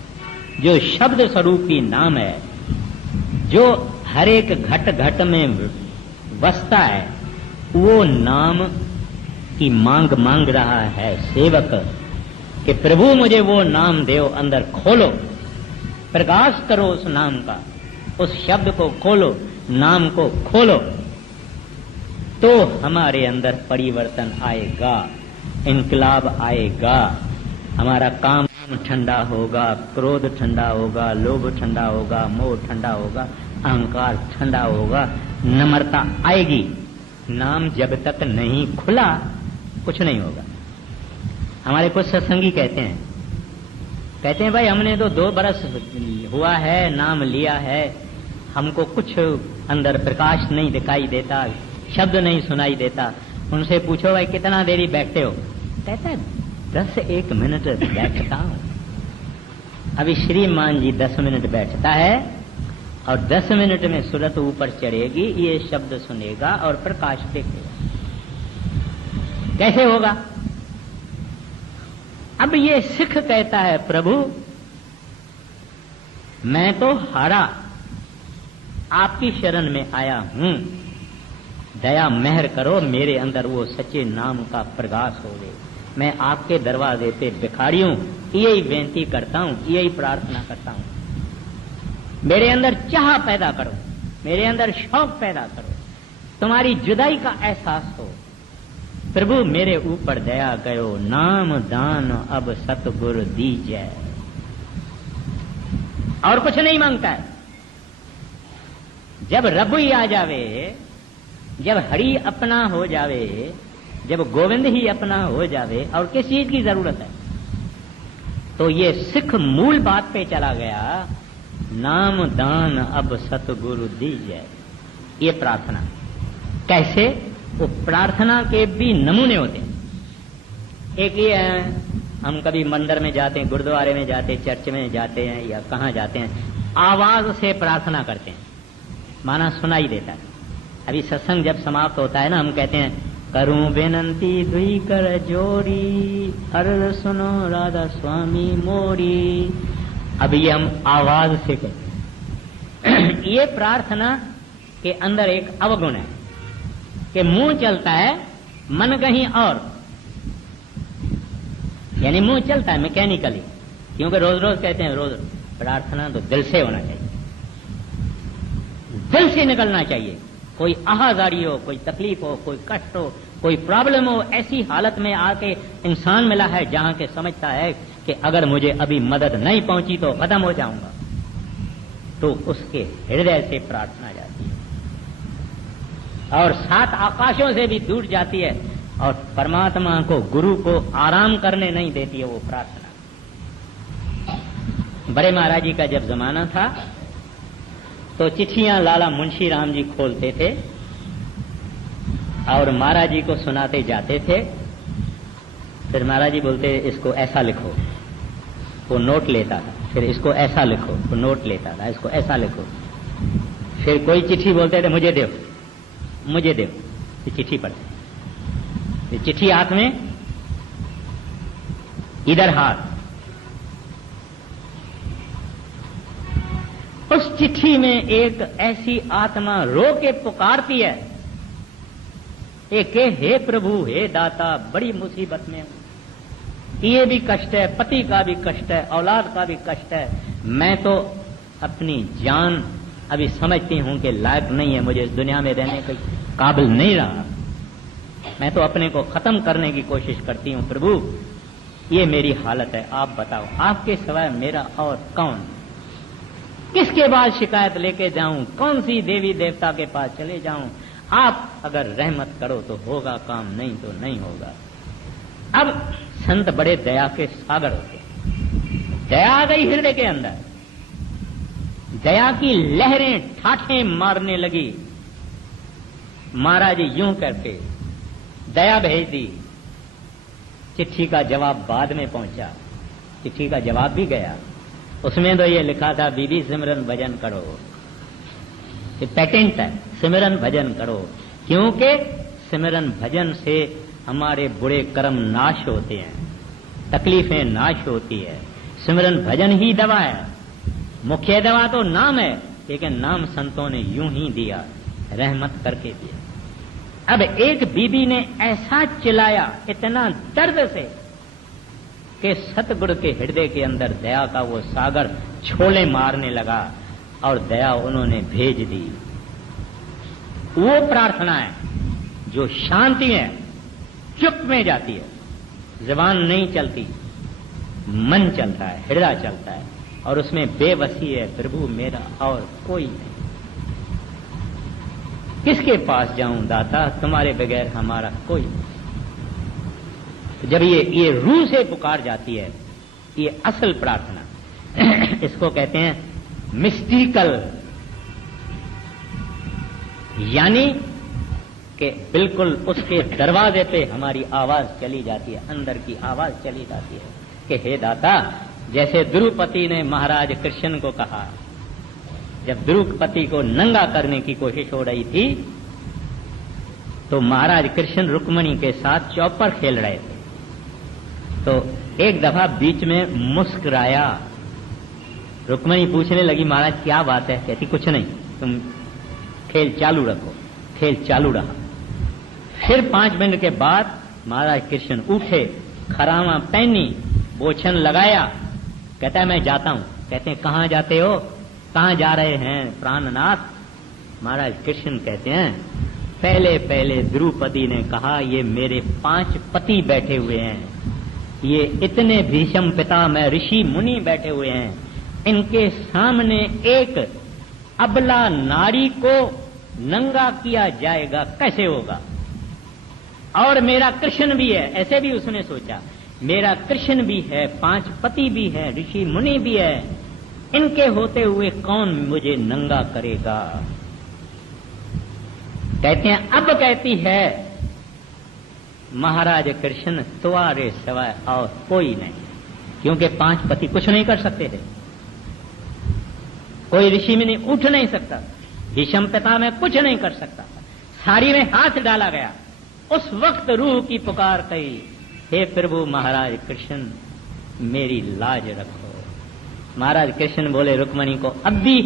जो शब्द स्वरूपी नाम है, जो हर एक घट घट में बसता है, वो नाम की मांग रहा है सेवक कि प्रभु मुझे वो नाम देव, अंदर खोलो, प्रकाश करो उस नाम का, उस शब्द को खोलो, नाम को खोलो, तो हमारे अंदर परिवर्तन आएगा, इनकलाब आएगा, हमारा काम ठंडा होगा, क्रोध ठंडा होगा, लोभ ठंडा होगा, मोह ठंडा होगा, अहंकार ठंडा होगा, नम्रता आएगी, नाम जब तक नहीं खुला कुछ नहीं होगा। हमारे कुछ सत्संगी कहते हैं भाई हमने तो 2 बरस हुआ है, नाम लिया है, हमको कुछ अंदर प्रकाश नहीं दिखाई देता, शब्द नहीं सुनाई देता। उनसे पूछो भाई कितना देरी बैठते हो? कहता है 10-1 मिनट बैठता हूं। अभी श्रीमान जी 10 मिनट बैठता है और 10 मिनट में सूरत ऊपर चढ़ेगी, ये शब्द सुनेगा और प्रकाश देखेगा। कैसे होगा? अब ये सिख कहता है प्रभु मैं तो हारा, आपकी शरण में आया हूं, दया मेहर करो, मेरे अंदर वो सच्चे नाम का प्रकाश हो गए। मैं आपके दरवाजे पे भिखारी हूं, यही बेनती करता हूं, यही प्रार्थना करता हूं। मेरे अंदर चाह पैदा करो, मेरे अंदर शौक पैदा करो, तुम्हारी जुदाई का एहसास हो। प्रभु मेरे ऊपर दया करो, नाम दान अब सतगुरु दीजय। और कुछ नहीं मांगता है। जब रब ही आ जावे, जब हरि अपना हो जावे, जब गोविंद ही अपना हो जावे, और किस चीज की जरूरत है? तो ये सिख मूल बात पे चला गया, नाम दान अब सतगुरु दीजय। ये प्रार्थना कैसे? वो प्रार्थना के भी नमूने होते हैं। एक ये है, हम कभी मंदिर में जाते हैं, गुरुद्वारे में जाते हैं, चर्च में जाते हैं या कहाँ जाते हैं, आवाज से प्रार्थना करते हैं, माना सुनाई देता है। अभी सत्संग जब समाप्त होता है ना, हम कहते हैं करूं बेनंती दुई कर जोड़ी, अर्ज सुनो राधा स्वामी मोरी। अब ये हम आवाज से कहते हैं। ये प्रार्थना के अंदर एक अवगुण है कि मुंह चलता है, मन कहीं और, यानी मुंह चलता है मैकेनिकली, क्योंकि रोज रोज कहते हैं रोज। प्रार्थना तो दिल से होना चाहिए, दिल से निकलना चाहिए। कोई आहाजारी हो, कोई तकलीफ हो, कोई कष्ट हो, कोई प्रॉब्लम हो, ऐसी हालत में आके इंसान मिला है जहां के समझता है कि अगर मुझे अभी मदद नहीं पहुंची तो खत्म हो जाऊंगा, तो उसके हृदय से प्रार्थना जाती है और 7 आकाशों से भी दूर जाती है और परमात्मा को, गुरु को आराम करने नहीं देती है वो प्रार्थना। बड़े महाराज जी का जब जमाना था तो चिट्ठियां लाला मुंशी राम जी खोलते थे और महाराज जी को सुनाते जाते थे। फिर महाराज जी बोलते इसको ऐसा लिखो, वो नोट लेता था। फिर इसको ऐसा लिखो, वो नोट लेता था, इसको ऐसा लिखो। फिर कोई चिट्ठी बोलते थे मुझे दो, मुझे दो। ये चिट्ठी पढ़ते, ये चिट्ठी हाथ में, इधर हाथ। उस चिट्ठी में एक ऐसी आत्मा रो के पुकारती है कि हे प्रभु, हे दाता, बड़ी मुसीबत में हूं, ये भी कष्ट है, पति का भी कष्ट है, औलाद का भी कष्ट है। मैं तो अपनी जान अभी समझती हूं कि लायक नहीं है, मुझे इस दुनिया में रहने के काबिल नहीं रहा। मैं तो अपने को खत्म करने की कोशिश करती हूं। प्रभु ये मेरी हालत है, आप बताओ, आपके सिवाय मेरा और कौन? किसके बाद शिकायत लेके जाऊं? कौन सी देवी देवता के पास चले जाऊं? आप अगर रहमत करो तो होगा काम, नहीं तो नहीं होगा। अब संत बड़े दया के सागर होते हैं। दया आ गई हृदय के अंदर, दया की लहरें ठाठें मारने लगी। महाराज यूं करके दया भेज दी। चिट्ठी का जवाब बाद में पहुंचा, चिट्ठी का जवाब भी गया। उसमें तो ये लिखा था बीबी सिमरन भजन करो, ये पेटेंट है, सिमरन भजन करो, क्योंकि सिमरन भजन से हमारे बुरे कर्म नाश होते हैं, तकलीफें नाश होती है। सिमरन भजन ही दवा है। मुख्य दवा तो नाम है, लेकिन नाम संतों ने यूं ही दिया, रहमत करके दिया। अब एक बीबी ने ऐसा चिल्लाया इतना दर्द से कि सतगुरु के हृदय के अंदर दया का वो सागर छोले मारने लगा और दया उन्होंने भेज दी। वो प्रार्थना है जो शांति है, चुप में जाती है, जुबान नहीं चलती, मन चलता है, हृदय चलता है और उसमें बेबसी है, प्रभु मेरा और कोई नहीं। किसके पास जाऊं दाता, तुम्हारे बगैर हमारा कोई नहीं। जब ये रूह से पुकार जाती है, ये असल प्रार्थना इसको कहते हैं मिस्टिकल, यानी कि बिल्कुल उसके दरवाजे पे हमारी आवाज चली जाती है, अंदर की आवाज चली जाती है कि हे दाता, जैसे द्रुपति ने महाराज कृष्ण को कहा, जब द्रुपति को नंगा करने की कोशिश हो रही थी तो महाराज कृष्ण रुक्मणी के साथ चौपर खेल रहे थे, तो एक दफा बीच में मुस्कुराया। रुक्मणी पूछने लगी, महाराज क्या बात है? कहती कुछ नहीं, तुम खेल चालू रखो। खेल चालू रहा। फिर 5 मिनट के बाद महाराज कृष्ण उठे, खरामा पहनी, बोछन लगाया, कहता है मैं जाता हूं। कहते हैं कहां जाते हो, कहां जा रहे हैं प्राणनाथ? महाराज कृष्ण कहते हैं पहले पहले द्रुपदी ने कहा ये मेरे 5 पति बैठे हुए हैं, ये इतने भीषम पिता में ऋषि मुनि बैठे हुए हैं, इनके सामने एक अबला नारी को नंगा किया जाएगा, कैसे होगा? और मेरा कृष्ण भी है, ऐसे भी उसने सोचा, मेरा कृष्ण भी है, 5 पति भी है, ऋषि मुनि भी है, इनके होते हुए कौन मुझे नंगा करेगा? कहते हैं अब कहती है महाराज कृष्ण तुम्हारे सिवाय और कोई नहीं, क्योंकि 5 पति कुछ नहीं कर सकते थे, कोई ऋषि मुनि उठ नहीं सकता, भीषम पिता में कुछ नहीं कर सकता। साड़ी में हाथ डाला गया। उस वक्त रूह की पुकार कही, हे प्रभु महाराज कृष्ण मेरी लाज रखो। महाराज कृष्ण बोले रुक्मणी को, अब भी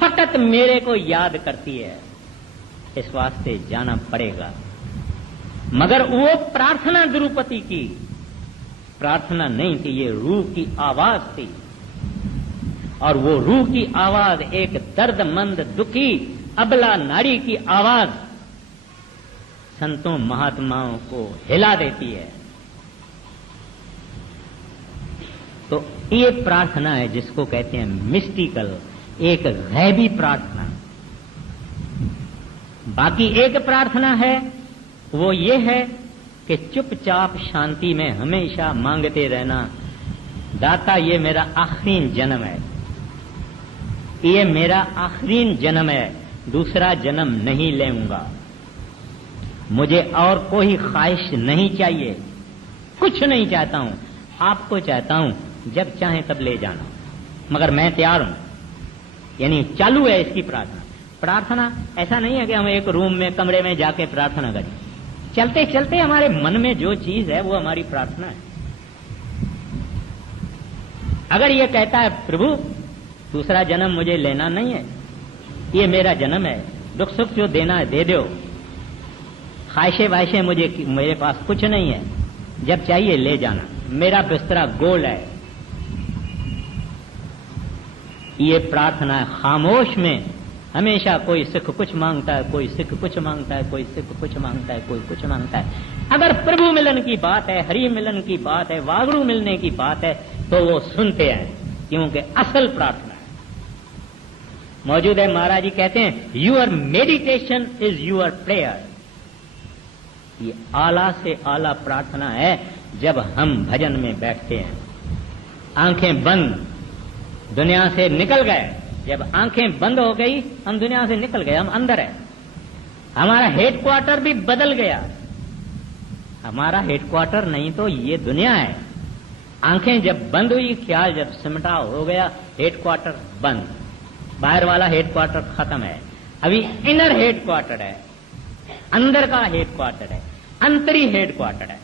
फकत मेरे को याद करती है, इस वास्ते जाना पड़ेगा। मगर वो प्रार्थना द्रुपति की प्रार्थना नहीं थी, ये रूह की आवाज थी, और वो रूह की आवाज एक दर्दमंद दुखी अबला नारी की आवाज संतों महात्माओं को हिला देती है। तो ये प्रार्थना है जिसको कहते हैं मिस्टिकल, एक गैबी प्रार्थना। बाकी एक प्रार्थना है, वो ये है कि चुपचाप शांति में हमेशा मांगते रहना, दाता ये मेरा आखिरी जन्म है, ये मेरा आखिरी जन्म है, दूसरा जन्म नहीं लेऊंगा, मुझे और कोई ख्वाहिश नहीं चाहिए, कुछ नहीं चाहता हूं, आपको चाहता हूं, जब चाहे तब ले जाना, मगर मैं तैयार हूं। यानी चालू है इसकी प्रार्थना। प्रार्थना ऐसा नहीं है कि हम एक रूम में कमरे में जाके प्रार्थना करें, चलते चलते हमारे मन में जो चीज है वो हमारी प्रार्थना है। अगर ये कहता है प्रभु दूसरा जन्म मुझे लेना नहीं है, ये मेरा जन्म है, दुख सुख जो देना है दे दो, ख्वाहिशे वाहिशे मेरे पास कुछ नहीं है, जब चाहिए ले जाना, मेरा बिस्तरा गोल है, ये प्रार्थना है। खामोश में हमेशा कोई सिख कुछ मांगता है, कोई सिख कुछ मांगता है, कोई सिख कुछ मांगता है, कोई कुछ मांगता है। अगर प्रभु मिलन की बात है, हरि मिलन की बात है, वागड़ू मिलने की बात है, तो वो सुनते हैं, क्योंकि असल प्रार्थना है मौजूद है। महाराज जी कहते हैं your meditation is your prayer. ये आला से आला प्रार्थना है जब हम भजन में बैठते हैं, आंखें बंद, दुनिया से निकल गए। जब आंखें बंद हो गई हम दुनिया से निकल गए, हम अंदर है, हमारा हेडक्वार्टर भी बदल गया। हमारा हेडक्वार्टर नहीं तो ये दुनिया है। आंखें जब बंद हुई, ख्याल जब सिमटा हो गया, हेडक्वार्टर बंद, बाहर वाला हेडक्वार्टर खत्म है, अभी इनर हेडक्वार्टर है, अंदर का हेडक्वार्टर है, अंतरी हेडक्वार्टर है।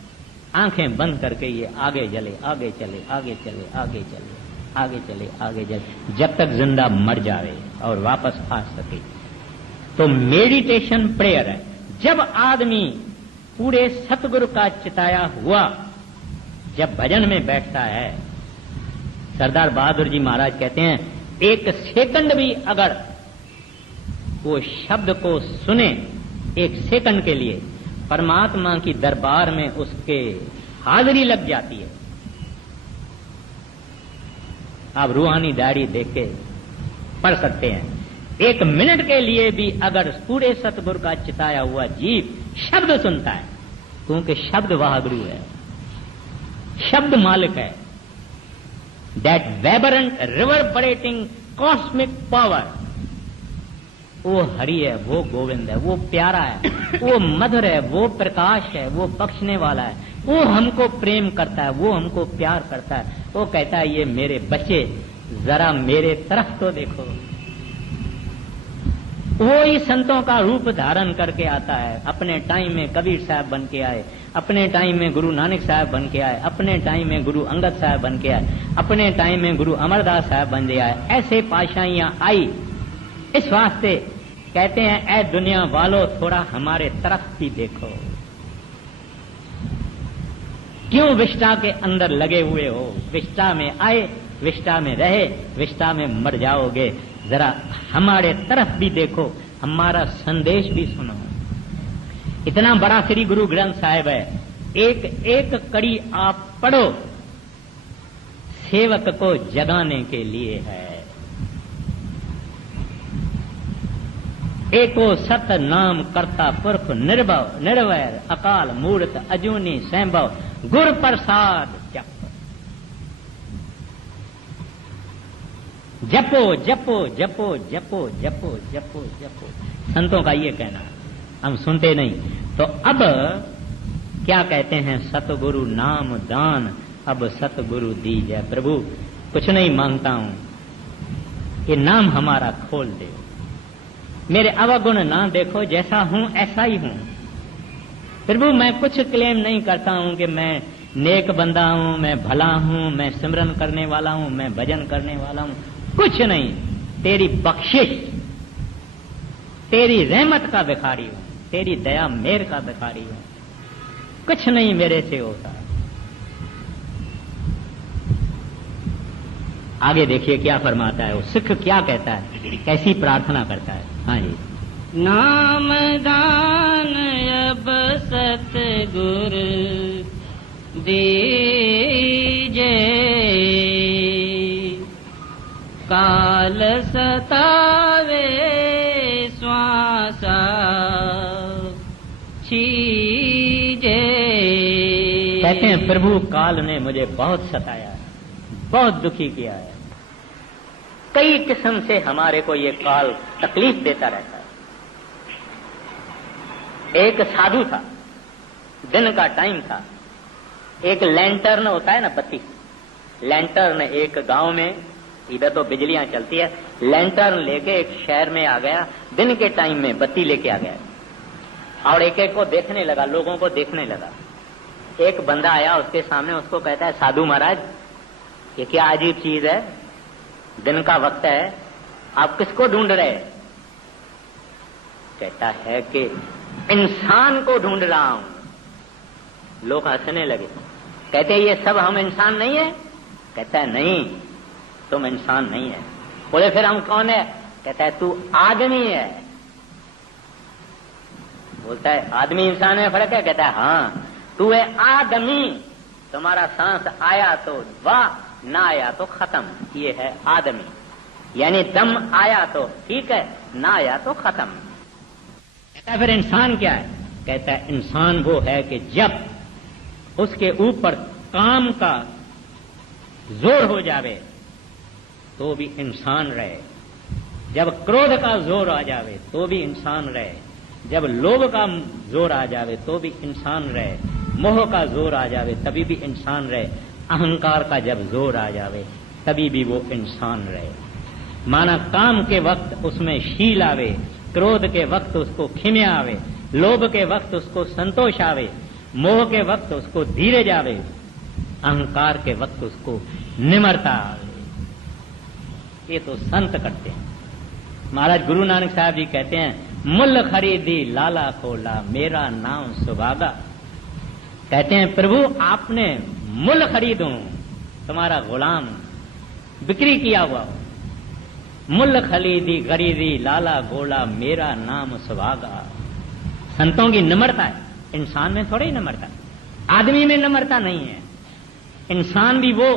आंखें बंद करके ये आगे चले, आगे चले, आगे चले, आगे चले, आगे चले, आगे चले, जब तक जिंदा मर जावे और वापस आ सके। तो मेडिटेशन प्रेयर है। जब आदमी पूरे सतगुरु का चिताया हुआ जब भजन में बैठता है, सरदार बहादुर जी महाराज कहते हैं एक सेकंड भी अगर वो शब्द को सुने, एक सेकंड के लिए परमात्मा की दरबार में उसके हाजिरी लग जाती है। आप रूहानी डायरी देख के पढ़ सकते हैं एक मिनट के लिए भी अगर पूरे सतगुरु का चिताया हुआ जीव शब्द सुनता है, क्योंकि शब्द वह गुरु है, शब्द मालिक है, दैट वेबरेंट रिवर्बरेटिंग कॉस्मिक पावर, वो हरि है, वो गोविंद है, वो प्यारा है, वो मधुर है, वो प्रकाश है, वो बख्शने वाला है, वो हमको प्रेम करता है, वो हमको प्यार करता है। वो कहता है ये मेरे बच्चे जरा मेरे तरफ तो देखो। वो ही संतों का रूप धारण करके आता है। अपने टाइम में कबीर साहब बन के आए, अपने टाइम में गुरु नानक साहब बन के आए, अपने टाइम में गुरु अंगद साहब बन के आए, अपने टाइम में गुरु अमरदास साहब बन के आए। ऐसे पाशाइयां आई। इस वास्ते कहते हैं ऐ दुनिया वालों थोड़ा हमारे तरफ भी देखो। क्यों विष्टा के अंदर लगे हुए हो? विष्टा में आए, विष्टा में रहे, विष्टा में मर जाओगे। जरा हमारे तरफ भी देखो, हमारा संदेश भी सुनो। इतना बड़ा श्री गुरु ग्रंथ साहिब है, एक एक कड़ी आप पढ़ो, सेवक को जगाने के लिए है। एको सत नाम करता पुरख निर्भव निर्वैर अकाल मूर्त अजूनी संभव गुर प्रसाद जप। जपो जपो जपो जपो जपो जपो जपो, संतों का ये कहना। हम सुनते नहीं। तो अब क्या कहते हैं? सतगुरु नाम दान अब सतगुरु दीजै प्रभु। कुछ नहीं मांगता हूं, ये नाम हमारा खोल दे। मेरे अवगुण ना देखो, जैसा हूं ऐसा ही हूं प्रभु। मैं कुछ क्लेम नहीं करता हूं कि मैं नेक बंदा हूं, मैं भला हूं, मैं सिमरन करने वाला हूं, मैं भजन करने वाला हूं। कुछ नहीं, तेरी बख्शिश, तेरी रहमत का भिखारी हूं, तेरी दया मेर का भिखारी हूं। कुछ नहीं मेरे से होता। आगे देखिए क्या फरमाता है वो सिख, क्या कहता है, कैसी प्रार्थना करता है। हाँ जी। नाम दान अब सतगुर दीजे, काल सतावे श्वासा छीजे। कहते हैं प्रभु काल ने मुझे बहुत सताया, बहुत दुखी किया है। कई किस्म से हमारे को ये काल तकलीफ देता रहता है। एक साधु था, दिन का टाइम था, एक लैंटर्न होता है ना, बत्ती, लैंटर्न एक गांव में, इधर तो बिजलियां चलती है, लैंटर्न लेके एक शहर में आ गया, दिन के टाइम में बत्ती लेके आ गया और एक एक को देखने लगा, लोगों को देखने लगा। एक बंदा आया उसके सामने, उसको कहता है साधु महाराज ये क्या अजीब चीज है, दिन का वक्त है, आप किसको ढूंढ रहे? कहता है कि इंसान को ढूंढ रहा हूं। लोग हंसने लगे, कहते ये सब हम इंसान नहीं है? कहता है नहीं, तुम इंसान नहीं है। बोले फिर हम कौन है? कहता है तू आदमी है। बोलता है आदमी इंसान में फर्क है? कहता है हाँ, तू है आदमी, तुम्हारा सांस आया तो वाह, ना आया तो खत्म, ये है आदमी। यानी दम आया तो ठीक है, ना आया तो खत्म। कहता है फिर इंसान क्या है? कहता है इंसान वो है कि जब उसके ऊपर काम का जोर हो जावे तो भी इंसान रहे, जब क्रोध का जोर आ जावे तो भी इंसान रहे, जब लोभ का जोर आ जावे तो भी इंसान रहे, मोह का जोर आ जावे तभी भी इंसान रहे, अहंकार का जब जोर आ जावे तभी भी वो इंसान रहे। माना काम के वक्त उसमें शील आवे, क्रोध के वक्त उसको खिम्या आवे, लोभ के वक्त उसको संतोष आवे, मोह के वक्त उसको धीरज आवे, अहंकार के वक्त उसको निम्रता आवे। ये तो संत करते हैं। महाराज गुरु नानक साहब जी कहते हैं मुल खरीदी लाला खोला, मेरा नाम सुभागा। कहते हैं प्रभु आपने मुल खरीदूं, तुम्हारा गुलाम बिक्री किया हुआ, मुल खरीदी गरीदी लाला गोला, मेरा नाम सुभागा। संतों की निम्रता है, इंसान में थोड़ी निम्रता, आदमी में निम्रता नहीं है। इंसान भी वो,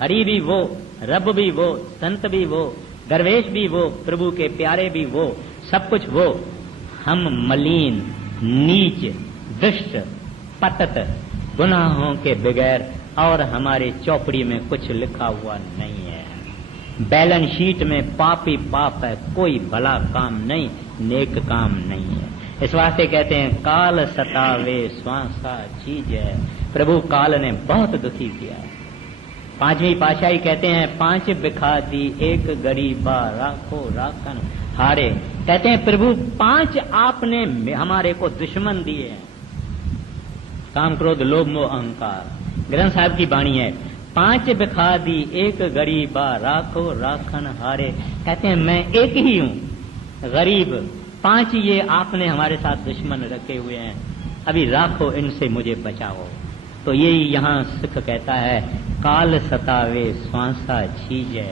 हरि भी वो, रब भी वो, संत भी वो, दरवेश भी वो, प्रभु के प्यारे भी वो, सब कुछ वो। हम मलिन, नीच, दुष्ट, पतत, गुनाहों के बगैर और हमारे चौपड़ी में कुछ लिखा हुआ नहीं है। बैलेंस शीट में पाप ही पाप है, कोई भला काम नहीं, नेक काम नहीं है। इस वास्ते कहते हैं काल सतावे स्वासा चीज है। प्रभु काल ने बहुत दुखी किया है। पांचवी पातशाही कहते हैं 5 बिखा दी एक गरीबा राखो राखन हारे। कहते हैं प्रभु 5 आपने हमारे को दुश्मन दिए हैं, काम क्रोध लोभ मोह अहंकार। ग्रंथ साहब की वाणी है 5 बिखा दी एक गरीबा राखो राखन हारे। कहते हैं मैं एक ही हूँ गरीब, 5 ये आपने हमारे साथ दुश्मन रखे हुए हैं, अभी राखो इनसे मुझे बचाओ। तो यही यहाँ सुख कहता है काल सतावे स्वासा छीजे।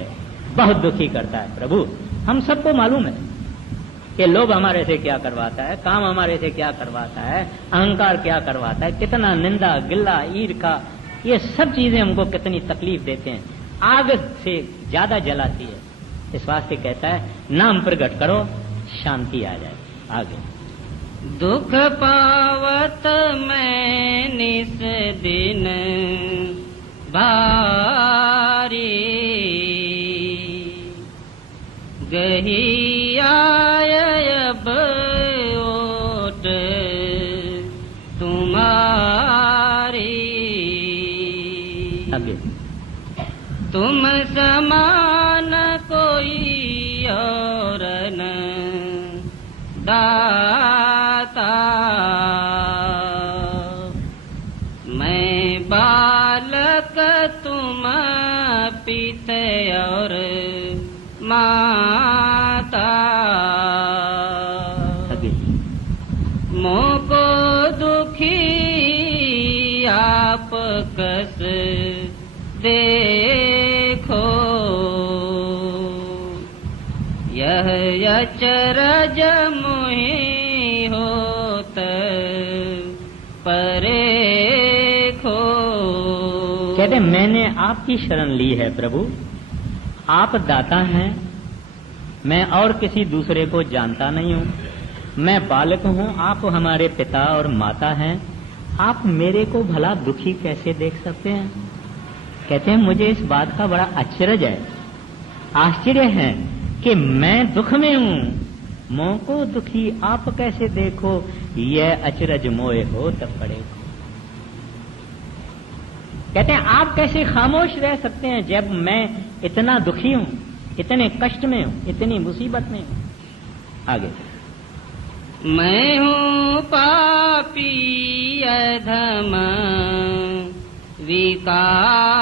बहुत दुखी करता है प्रभु। हम सबको मालूम है कि लोभ हमारे से क्या करवाता है, काम हमारे से क्या करवाता है, अहंकार क्या करवाता है, कितना निंदा गिल्ला ईर्ष्या, ये सब चीजें हमको कितनी तकलीफ देते हैं, आग से ज्यादा जलाती है। इस वास्ते कहता है नाम प्रकट करो, शांति आ जाए। आगे दुख पावत मैं निस दिन भारी, गही आय अब ओट तुम्हारी। आगे तुम समान कोई और न दाता, मैं बालक तुम पित और माता। मोको दुखी आप कस देखो, यह अचरज मुहि होत परेखो। कहते मैंने आपकी शरण ली है प्रभु, आप दाता हैं, मैं और किसी दूसरे को जानता नहीं हूँ। मैं बालक हूँ, आप हमारे पिता और माता हैं, आप मेरे को भला दुखी कैसे देख सकते हैं। कहते हैं मुझे इस बात का बड़ा आश्चर्य है, आश्चर्य है कि मैं दुख में हूँ, मोह को दुखी आप कैसे देखो, यह अचरज मोए हो तब पड़े। कहते हैं आप कैसे खामोश रह सकते हैं जब मैं इतना दुखी हूँ, इतने कष्ट में हूँ, इतनी मुसीबत में हूँ। आगे मैं हूँ पापी अधम विकारी,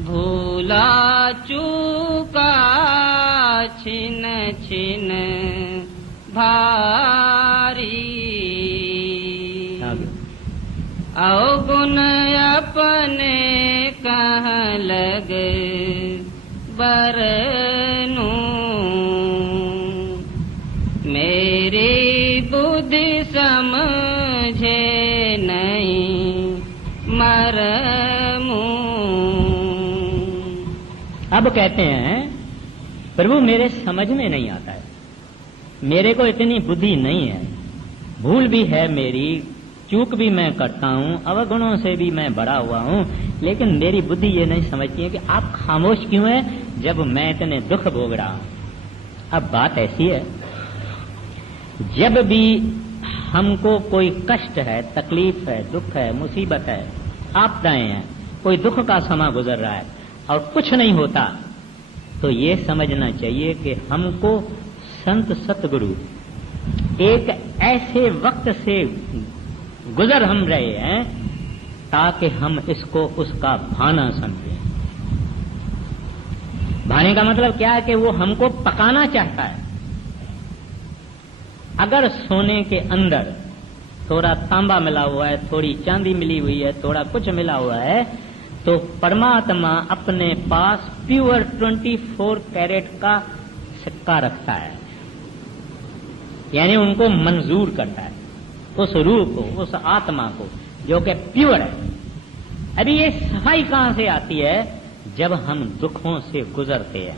भूला चूका छिन छिन भारी। अवगुण अपने कह लग बरनू, मेरी बुद्धि समझे नहीं मरमू। अब कहते हैं प्रभु मेरे समझ में नहीं आता है, मेरे को इतनी बुद्धि नहीं है, भूल भी है मेरी, चूक भी मैं करता हूँ, अवगुणों से भी मैं बड़ा हुआ हूँ, लेकिन मेरी बुद्धि ये नहीं समझती है कि आप खामोश क्यों हैं जब मैं इतने दुख भोग रहा हूँ। अब बात ऐसी है, जब भी हमको कोई कष्ट है, तकलीफ है, दुख है, मुसीबत है, आपदाएं हैं, कोई दुख का समा गुजर रहा है और कुछ नहीं होता, तो ये समझना चाहिए कि हमको संत सतगुरु एक ऐसे वक्त से गुजर हम रहे हैं ताकि हम इसको उसका भाना समझें। भाने का मतलब क्या है कि वो हमको पकाना चाहता है। अगर सोने के अंदर थोड़ा तांबा मिला हुआ है, थोड़ी चांदी मिली हुई है, थोड़ा कुछ मिला हुआ है, तो परमात्मा अपने पास प्योर 24 कैरेट का सिक्का रखता है, यानी उनको मंजूर करता है, उस रूह को, उस आत्मा को जो कि प्योर है। अभी ये सफाई कहां से आती है? जब हम दुखों से गुजरते हैं,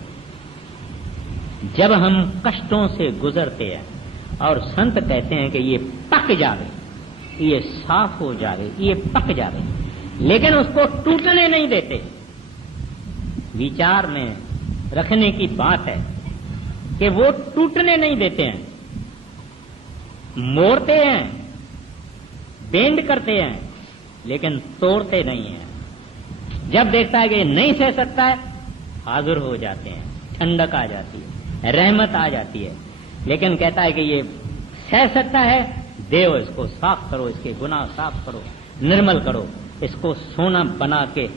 जब हम कष्टों से गुजरते हैं, और संत कहते हैं कि ये पक जावे, ये साफ हो जावे, ये पक जावे, लेकिन उसको टूटने नहीं देते। विचार में रखने की बात है कि वो टूटने नहीं देते हैं, मोड़ते हैं, बेंड करते हैं, लेकिन तोड़ते नहीं हैं। जब देखता है कि नहीं सह सकता है, हाजिर हो जाते हैं, ठंडक आ जाती है, रहमत आ जाती है। लेकिन कहता है कि ये सह सकता है, देव इसको साफ करो, इसके गुनाह साफ करो, निर्मल करो, इसको सोना बना के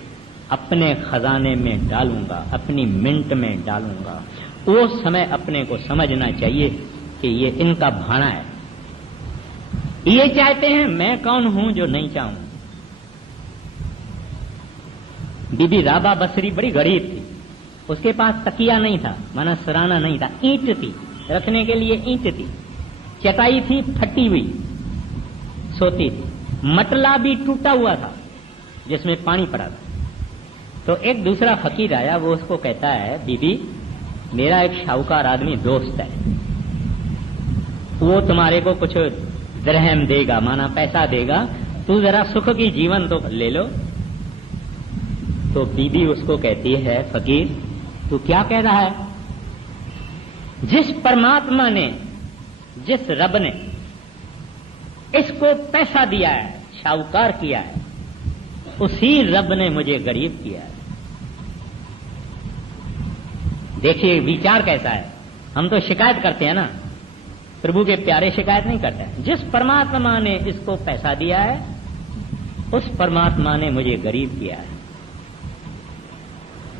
अपने खजाने में डालूंगा, अपनी मिंट में डालूंगा। वो समय अपने को समझना चाहिए कि ये इनका भाना है। ये चाहते हैं, मैं कौन हूं जो नहीं चाहूं। बीबी राबा बसरी बड़ी गरीब थी, उसके पास तकिया नहीं था, माना सराना नहीं था, ईंट थी, रखने के लिए ईंट थी, चटाई थी फटी हुई, सोती थी, मटला भी टूटा हुआ था जिसमें पानी पड़ा था। तो एक दूसरा फकीर आया, वो उसको कहता है, बीबी मेरा एक शाहूकार आदमी दोस्त है, वो तुम्हारे को कुछ दरहम देगा, माना पैसा देगा, तू जरा सुख की जीवन तो ले लो। तो बीबी उसको कहती है, फकीर तू क्या कह रहा है? जिस परमात्मा ने, जिस रब ने इसको पैसा दिया है, शाहूकार किया है, उसी रब ने मुझे गरीब किया है। देखिए विचार कैसा है। हम तो शिकायत करते हैं ना, प्रभु के प्यारे शिकायत नहीं करते हैं। जिस परमात्मा ने इसको पैसा दिया है, उस परमात्मा ने मुझे गरीब किया है।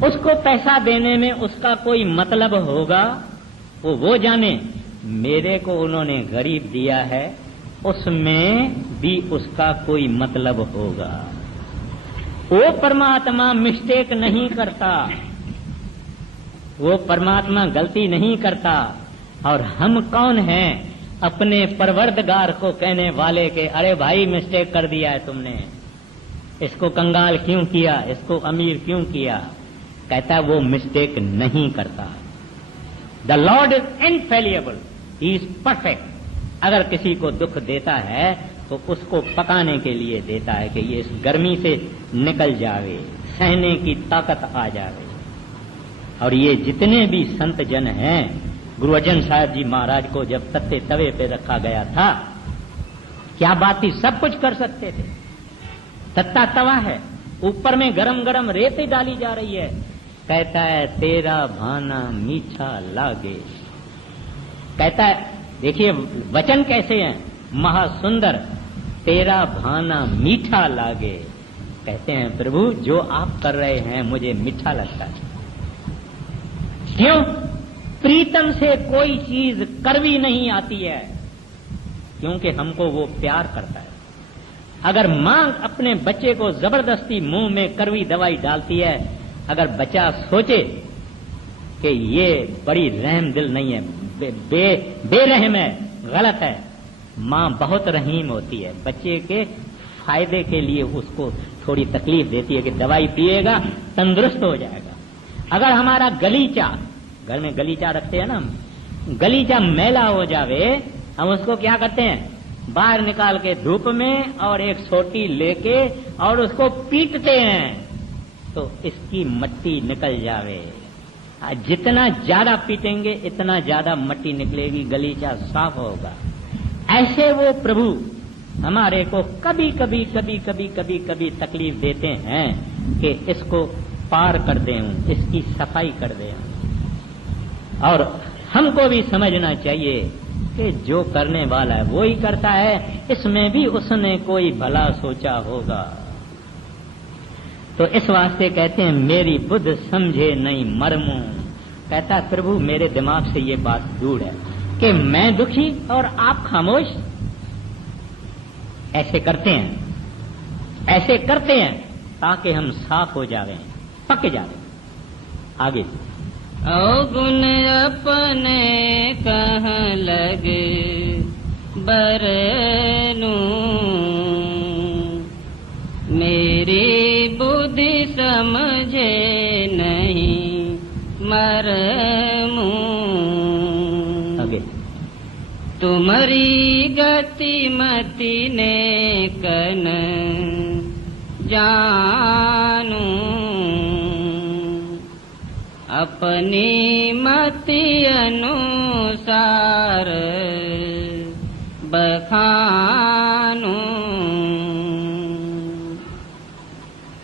उसको पैसा देने में उसका कोई मतलब होगा, वो जाने। मेरे को उन्होंने गरीब दिया है, उसमें भी उसका कोई मतलब होगा। वो परमात्मा मिस्टेक नहीं करता, वो परमात्मा गलती नहीं करता। और हम कौन हैं अपने परवरदिगार को कहने वाले के, अरे भाई मिस्टेक कर दिया है तुमने, इसको कंगाल क्यों किया, इसको अमीर क्यों किया। कहता है वो मिस्टेक नहीं करता। The lord is infallible, he is perfect. अगर किसी को दुख देता है तो उसको पकाने के लिए देता है कि ये इस गर्मी से निकल जावे, सहने की ताकत आ जावे। और ये जितने भी संत जन हैं, गुरु अर्जन साहब जी महाराज को जब तत्ते तवे पे रखा गया था, क्या बात थी, सब कुछ कर सकते थे। तत्ता तवा है, ऊपर में गरम गरम रेत डाली जा रही है। कहता है तेरा भाना मीठा लागे। कहता है, देखिए वचन कैसे हैं, महासुंदर, तेरा भाना मीठा लागे। कहते हैं प्रभु जो आप कर रहे हैं मुझे मीठा लगता है। क्यों? प्रीतम से कोई चीज कड़वी नहीं आती है, क्योंकि हमको वो प्यार करता है। अगर मां अपने बच्चे को जबरदस्ती मुंह में कड़वी दवाई डालती है, अगर बच्चा सोचे कि ये बड़ी रहम दिल नहीं है, बेरहम है, गलत है, मां बहुत रहीम होती है। बच्चे के फायदे के लिए उसको थोड़ी तकलीफ देती है कि दवाई पिएगा तंदुरुस्त हो जाएगा। अगर हमारा गलीचा, घर में गलीचा रखते हैं ना, गलीचा मैला हो जावे, हम उसको क्या करते हैं, बाहर निकाल के धूप में और एक सोटी लेके और उसको पीटते हैं तो इसकी मट्टी निकल जावे। जितना ज्यादा पीटेंगे इतना ज्यादा मट्टी निकलेगी, गलीचा साफ होगा। ऐसे वो प्रभु हमारे को कभी कभी कभी कभी कभी कभी तकलीफ देते हैं कि इसको पार कर दें, इसकी सफाई कर दें। और हमको भी समझना चाहिए कि जो करने वाला है वो ही करता है, इसमें भी उसने कोई भला सोचा होगा। तो इस वास्ते कहते हैं मेरी बुद्ध समझे नहीं मर्मू। कहता है प्रभु मेरे दिमाग से ये बात दूर है कि मैं दुखी और आप खामोश। ऐसे करते हैं ताकि हम साफ हो जावें, पक जावें। आगे अवगुण अपने कहाँ लगे बरनू, मेरी बुद्धि समझे तुम्हारी गति मति ने कन जानू, अपनी मति अनुसार बखानू।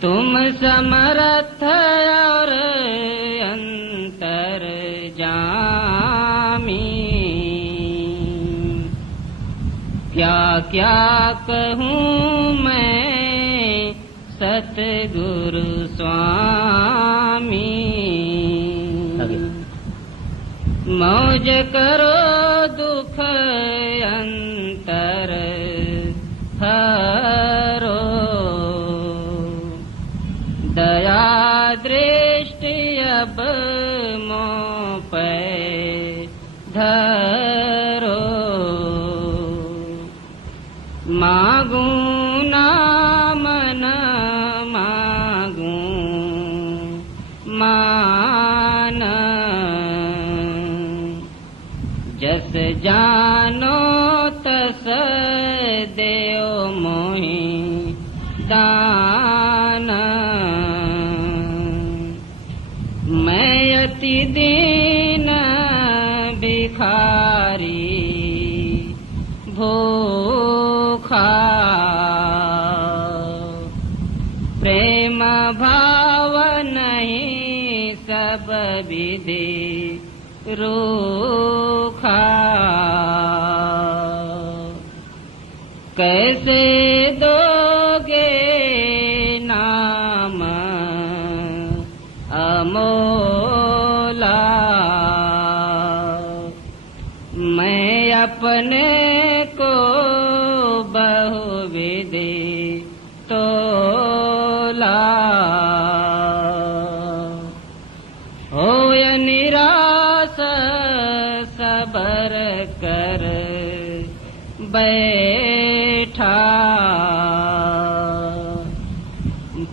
तुम समर्थ और अंतर जामी, क्या क्या कहूँ मैं सतगुरु स्वामी। मौज करो दुख अंतर हरो, दया दृष्टि अब मोह पे धरो। मागू नाम न मागू मान, जस जानो तस देओ मोहि दान। मैं अति दीन भिखारी भूखा, प्रेम भाव नहीं सब विधि रूखा। कैसे दोगे नाम अमोला, मैं अपने को बहुविधि तोला। होय निराश सबर कर बैठा,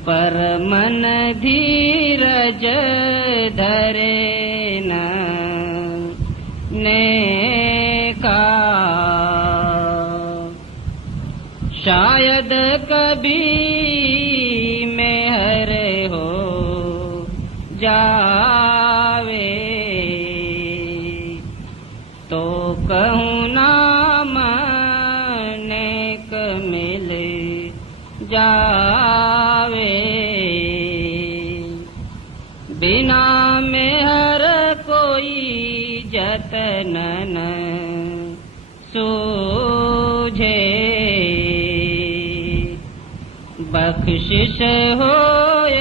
पर मन धीरज धरे न नेका। शायद कभी मेहर हो जावे, तो कहूँ नाम नेक मिल जावे। बिना मेहर कोई जतन न सूझे, बख्शिश होय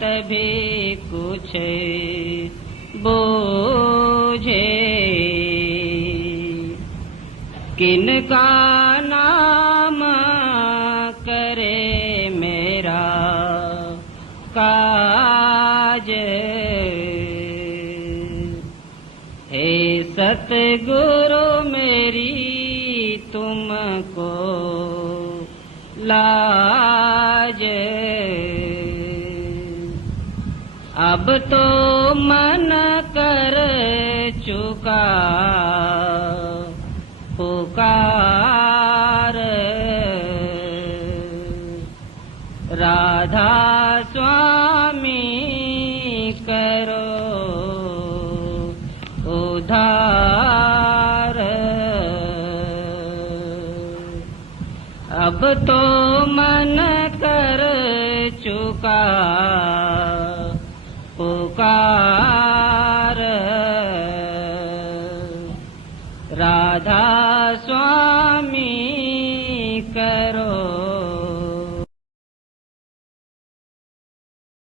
तभी कुछ बूझे। किनका नाम करे मेरा काज, हे सतगुरु मेरी तुमको लाज। अब तो मन कर चुका पुकार, राधा स्वामी करो उधार। अब तो मन कर चुका पुकार, राधा